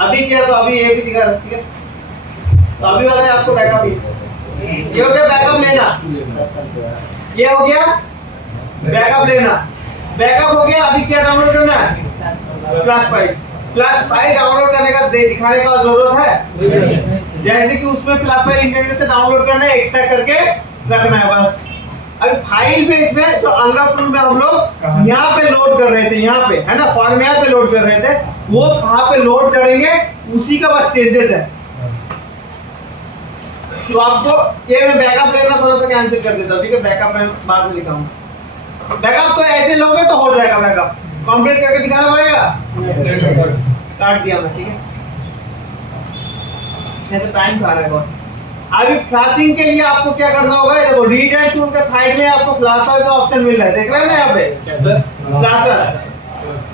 अभी क्या, तो अभी ये भी दिखा रहा है, ठीक है। तो अभी वाला है आपको बैकअप ही। ये हो गया बैकअप लेना, ये हो गया बैकअप लेना। बैकअप हो गया, अभी क्या डाउनलोड करना है, flash file. Flash file download करने का दिखाने का जरूरत है, जैसे कि उसमें फ्लैश फाइल इंटरनेट से डाउनलोड करना है, एक्सट्रैक्ट करके रखना है बस। अभी फाइल पे इसमें तो अनलॉक टूल में हम लोग यहाँ पे लोड कर रहे थे, यहाँ पे है ना, फॉर्म यहाँ पे लोड कर रहे थे, वो कहाँ पे लोड करेंगे उसी का बस स्टेजेस है। तो आपको ये मैं बैकअप लेना थोड़ा सा कैंसिल कर देता हूँ, ठीक है, बैकअप मैं बाद में लिखाऊंगा। बैकअप तो ऐसे लोगे तो हो जाएगा, बैकअप कंप्लीट करके दिखाना पड़ेगा। काट दिया मैं, ठीक है, नहीं तो टाइम खा रहा है बहुत। अभी फ्लैशिंग के लिए आपको क्या करना होगा, देखो रीड एंड टूल के साइड में आपको फ्लैशर का ऑप्शन मिल रहा है, देख रहे हैं ना यहाँ पे फ्लैशर।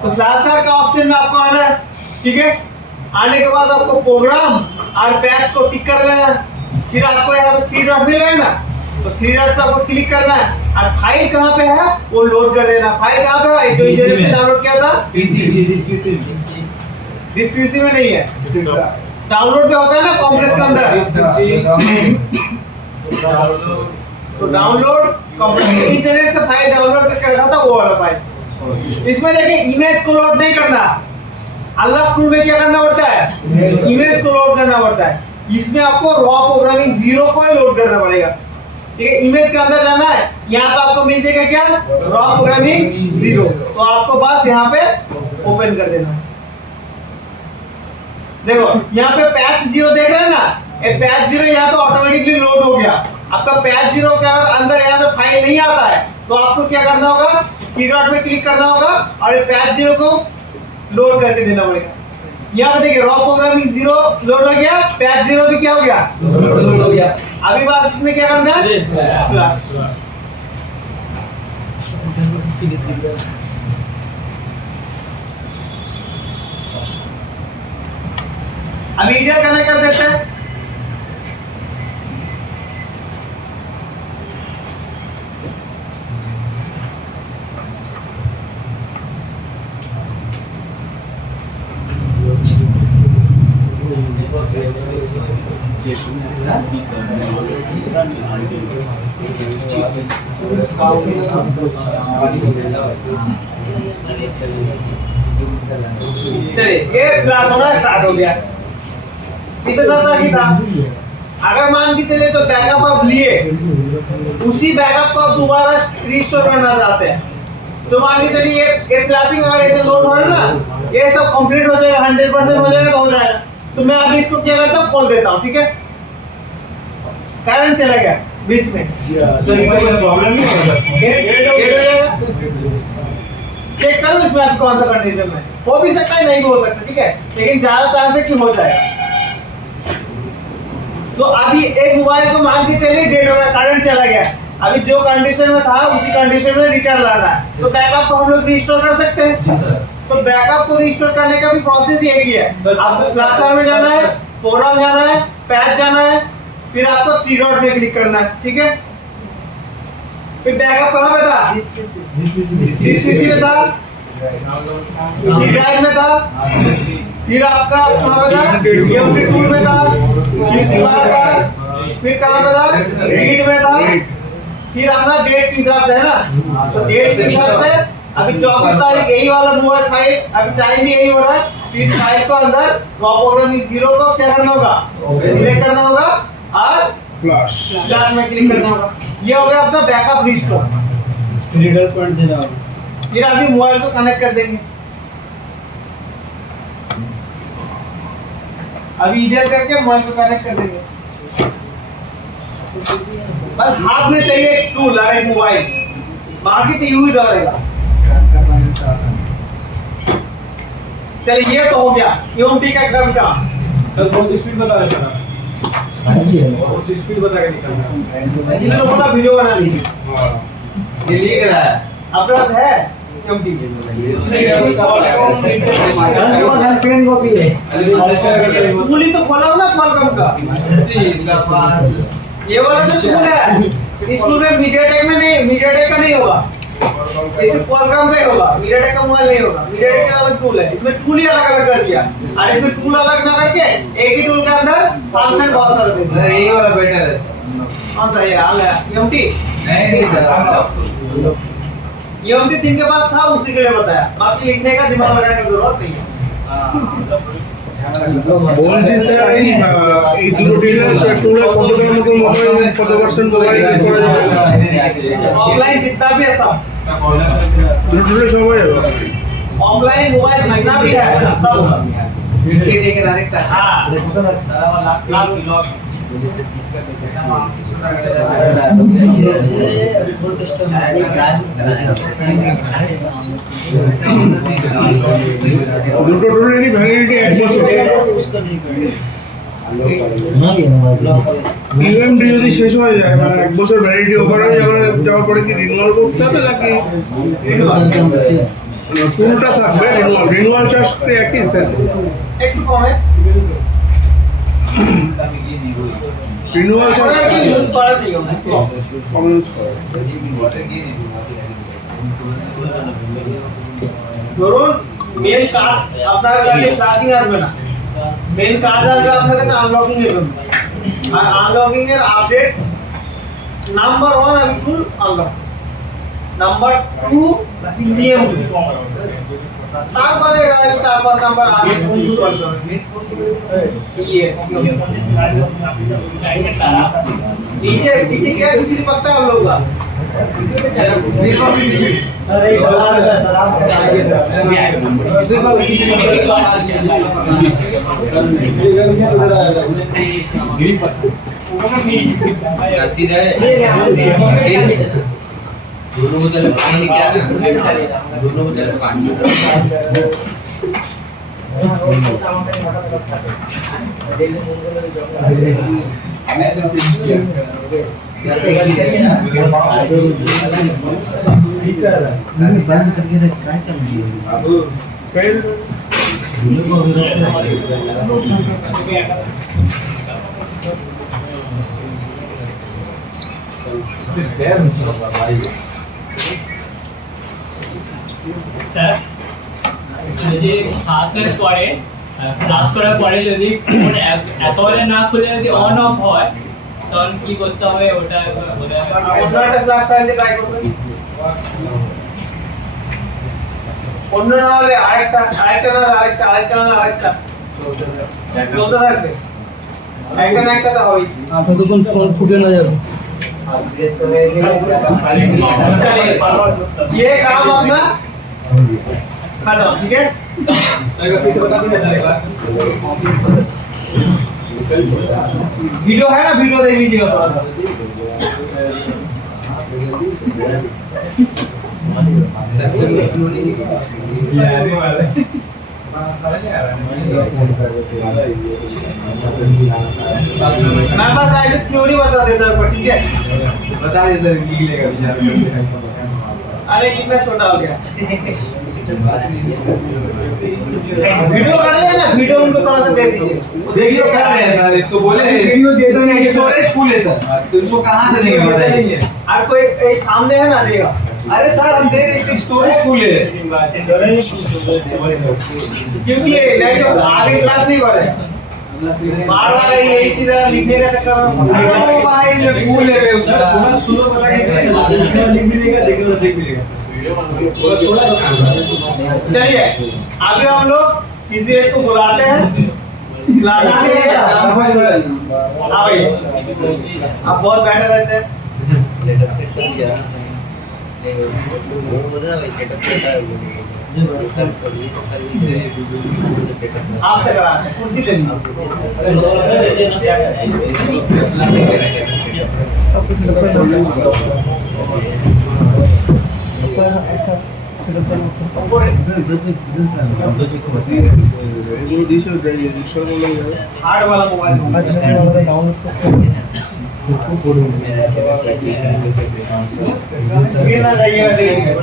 तो फ्लैशर का ऑप्शन में आपको आना है, ठीक है। आने के बाद आपको प्रोग्राम और पैच को टिक कर देना है। फिर आपको यहाँ पे 3 डॉट मिल रहा है ना, तो 3 डॉट पे आपको क्लिक करना है और फाइल कहाँ पे है वो लोड कर देना। फाइल कहाँ पे है, जो इधर से डाउनलोड किया था, दिस पीसी में नहीं है, डाउनलोड पे होता है ना कॉम्प्रेस के अंदर। तो डाउनलोड कॉम्प्रेस, इंटरनेट से फाइल डाउनलोड करके रखा था वो वाला फाइल। इसमें देखिए इमेज को लोड नहीं करना, अनलॉक टूल में क्या करना पड़ता है, इमेज को लोड करना पड़ता है। इसमें आपको रॉ प्रोग्रामिंग 0 को ही लोड करना पड़ेगा, ठीक है। इमेज के अंदर जाना है, यहाँ पे आपको मिल जाएगा क्या, रॉ प्रोग्रामिंग 0। तो आपको बस यहाँ पे ओपन कर देना है। देखो यहाँ पे पैच 0 देख रहे हैं ना, ये पैच 0 यहाँ पे ऑटोमेटिकली लोड हो गया। आपका पैच 0 के अंदर यहाँ पे फाइल नहीं आता है, तो आपको क्या करना होगा, 3 डॉट पे क्लिक करना होगा और ये पैच 0 को लोड करके देना पड़ेगा। यहाँ पे देखिए रॉ प्रोग्रामिंग 0 लोड हो गया, पैच 0 भी क्या हो गया, लोड हो गया। अभी बात इसमें क्या करना है, अभी इधर कनेक्ट कर देते हैं। चलिए ये क्लास होना स्टार्ट हो गया। इतना तक ही था। अगर मान के चलिए तो बैकअप आप लिए, उसी बैकअप को आप दोबारा रिस्टोर करना चाहते हैं, तो मान के चलिए ये फ्लैशिंग अगर ऐसे लोड हो रहा है ना, ये सब कंप्लीट हो जाएगा, 100% हो जाएगा तो हो जाएगा। तो मैं अभी इसको क्या करता हूँ, खोल देता हूँ, ठीक है। करंट चला गया बीच में, सर इससे कोई प्रॉब्लम नहीं हो सकता। डेड हो जाएगा। चेक करो इसमें आप कौन सा कंडीशन में हो भी सकता है, नहीं भी हो सकता, ठीक है, लेकिन ज्यादा चांस है कि हो जाएगा। तो अभी एक मोबाइल को मान के चलिए डेड हो गया, करंट चला गया, अभी जो कंडीशन में था उसी कंडीशन में रिटर्न लाना है, तो बैकअप को हम लोग रिस्टोर कर सकते हैं। तो बैकअप को रिस्टोर करने का भी प्रोसेस एक ही है। आपको क्लासर में जाना है, प्रोग्राम जाना है, पैच जाना है, फिर आपको 3 डॉट पे क्लिक करना है, ठीक है। फिर बैकअप कहाँ पे था, डिस्क पीसी में था, ड्राइव में था, फिर आपका कहाँ पे था, यूएमपी टूल में था, फिर कहाँ पे था, रीड में था, फिर अपना डेट के हिसाब से है ना, तो डेट के हिसाब से अभी 24 तारीख यही वाला मोबाइल फाइल, अभी टाइम भी यही हो रहा है। इस फाइल को अंदर रॉ प्रोग्रामिंग 0 को क्या करना होगा, सिलेक्ट करना होगा और फ्लैश में क्लिक करना होगा। ये हो गया अपना बैकअप रिस्टोर। रीडर पॉइंट देना होगा। फिर अभी मोबाइल को कनेक्ट कर देंगे, अभी ईडेल करके मोबाइल को कनेक्ट कर देंगे। बस हाथ में चाहिए एक टूल और एक मोबाइल, बाकी तो यूज रहेगा। चलिए ये तो हो गया यूएमटी का काम। सर बहुत स्पीड बता रहे सर, बहुत स्पीड बता के निकलना। इसलिए तो बोला वीडियो बना लीजिए। ये लिख रहा है। आपके पास है यूएमटी? पेन कॉपी है। टूल ही तो खोला ना क्वालकॉम का, ये वाला जो टूल है इस टूल में मीडियाटेक में नहीं, मीडियाटेक का नहीं होगा, इसे क्वालकॉम का ही होगा, मीडियाटेक का मोबाइल नहीं होगा। मीडियाटेक का अलग टूल है, इसमें टूल ही अलग अलग कर दिया, और इसमें टूल अलग ना करके एक ही टूल के अंदर फंक्शन बहुत सारे दे दिया। यही वाला बेटर है। कौन सा ये हाल है यूएमटी? नहीं सर, यूएमटी जिनके पास था उसी के लिए बताया, बाकी लिखने का दिमाग लगाने की जरूरत नहीं है। বলছি স্যার এই দুটো ডিজাইন টুলে কম্পিউটারের মতো মোবাইল কত পার্সেন্ট মোবাইল সেট করা যাবে? ऑफलाइन जितना भी है सब, দুটো টুলে সব হয়ে যাবে? ऑफलाइन मोबाइल जितना भी है सब। ये टेक डायरेक्ट দুটো টুলেরই ভ্যালিডিটি 1 বছর। ইউএমডি যদি শেষ হয়ে যায় মানে 1 বছর ভ্যালিডিটি ওভার হয়ে যাওয়ার পরে কি রিনিউয়াল করতে হবে নাকি টুলটা থাকবে? রিনিউয়াল চার্জ কি একই স্যার? একটু কমে রিনিউয়াল চার্জ আপনারা কি ইউজ করা দিই কম ইউজ করে। ধরুন মেন কাজ আপনার কাছে ক্লাসিং আসবে না, মেন কাজ আসবে আপনার কাছে আনলকিং এর জন্য, আর আনলকিং এর আপডেট নাম্বার 1 আমি টুল আনলক, নাম্বার 2 সিএম, তারপরে গাড়ি 4-5 নাম্বার আগে টুল করতে হবে। ये नीचे नीचे क्या कुछ नहीं पता है हम लोग का। सर एक सवाल है सर, आप बताइए सर। दोनों को चले पानी क्या ना, दोनों को चले पानी। बंद करके रख क्या चल रही है? স্যার যদি ভাষার পরে ক্লাস করার পরে যদি ফোন একেবারে না খুলে যদি অন অফ হয় তখন কি করতে হবে ওটা বলে অন্য একটা ক্লাস ফাইলে ট্রাই করবেন অন্য না হলে আরেকটা চলতে থাকবে একটা না একটা তো হবেই ততক্ষণ ফোন ফুটে না যাবে चलिए ये काम अपना खत्म ठीक है एक बार फिर से बता दीजिए सर एक बार वीडियो है ना वीडियो देख लीजिएगा थोड़ा सा मैं बस आज थ्योरी बता देता हूँ ठीक है बता दीजिए सर की लेगा बेचारा अरे कितना छोटा हो गया वीडियो कर ले ना वीडियो उनको थोड़ा सा दे दीजिए वीडियो कर रहे हैं सर इसको बोले वीडियो देते हैं स्टोरेज फुल है सर तो इसको कहां से देंगे बताइए और कोई सामने है ना देगा अरे सर हम दे रहे हैं इसकी स्टोरेज फुल है क्योंकि ये नहीं तो आगे क्लास नहीं बढ़े बार बार यही चीज लिखने का चक्कर में अरे मोबाइल में फुल है बे उसका थोड़ा स्लो बता के चला लिख भी लेगा देख भी लेगा सर थोड़ा चलिए अभी हम लोग किसी एक को बुलाते हैं क्लास में हाँ भाई आप बहुत बैठे रहते हैं आपसे कराते हैं कुर्सी ले हार्ड वाला मोबाइल फिर ना जाइएगा देखिए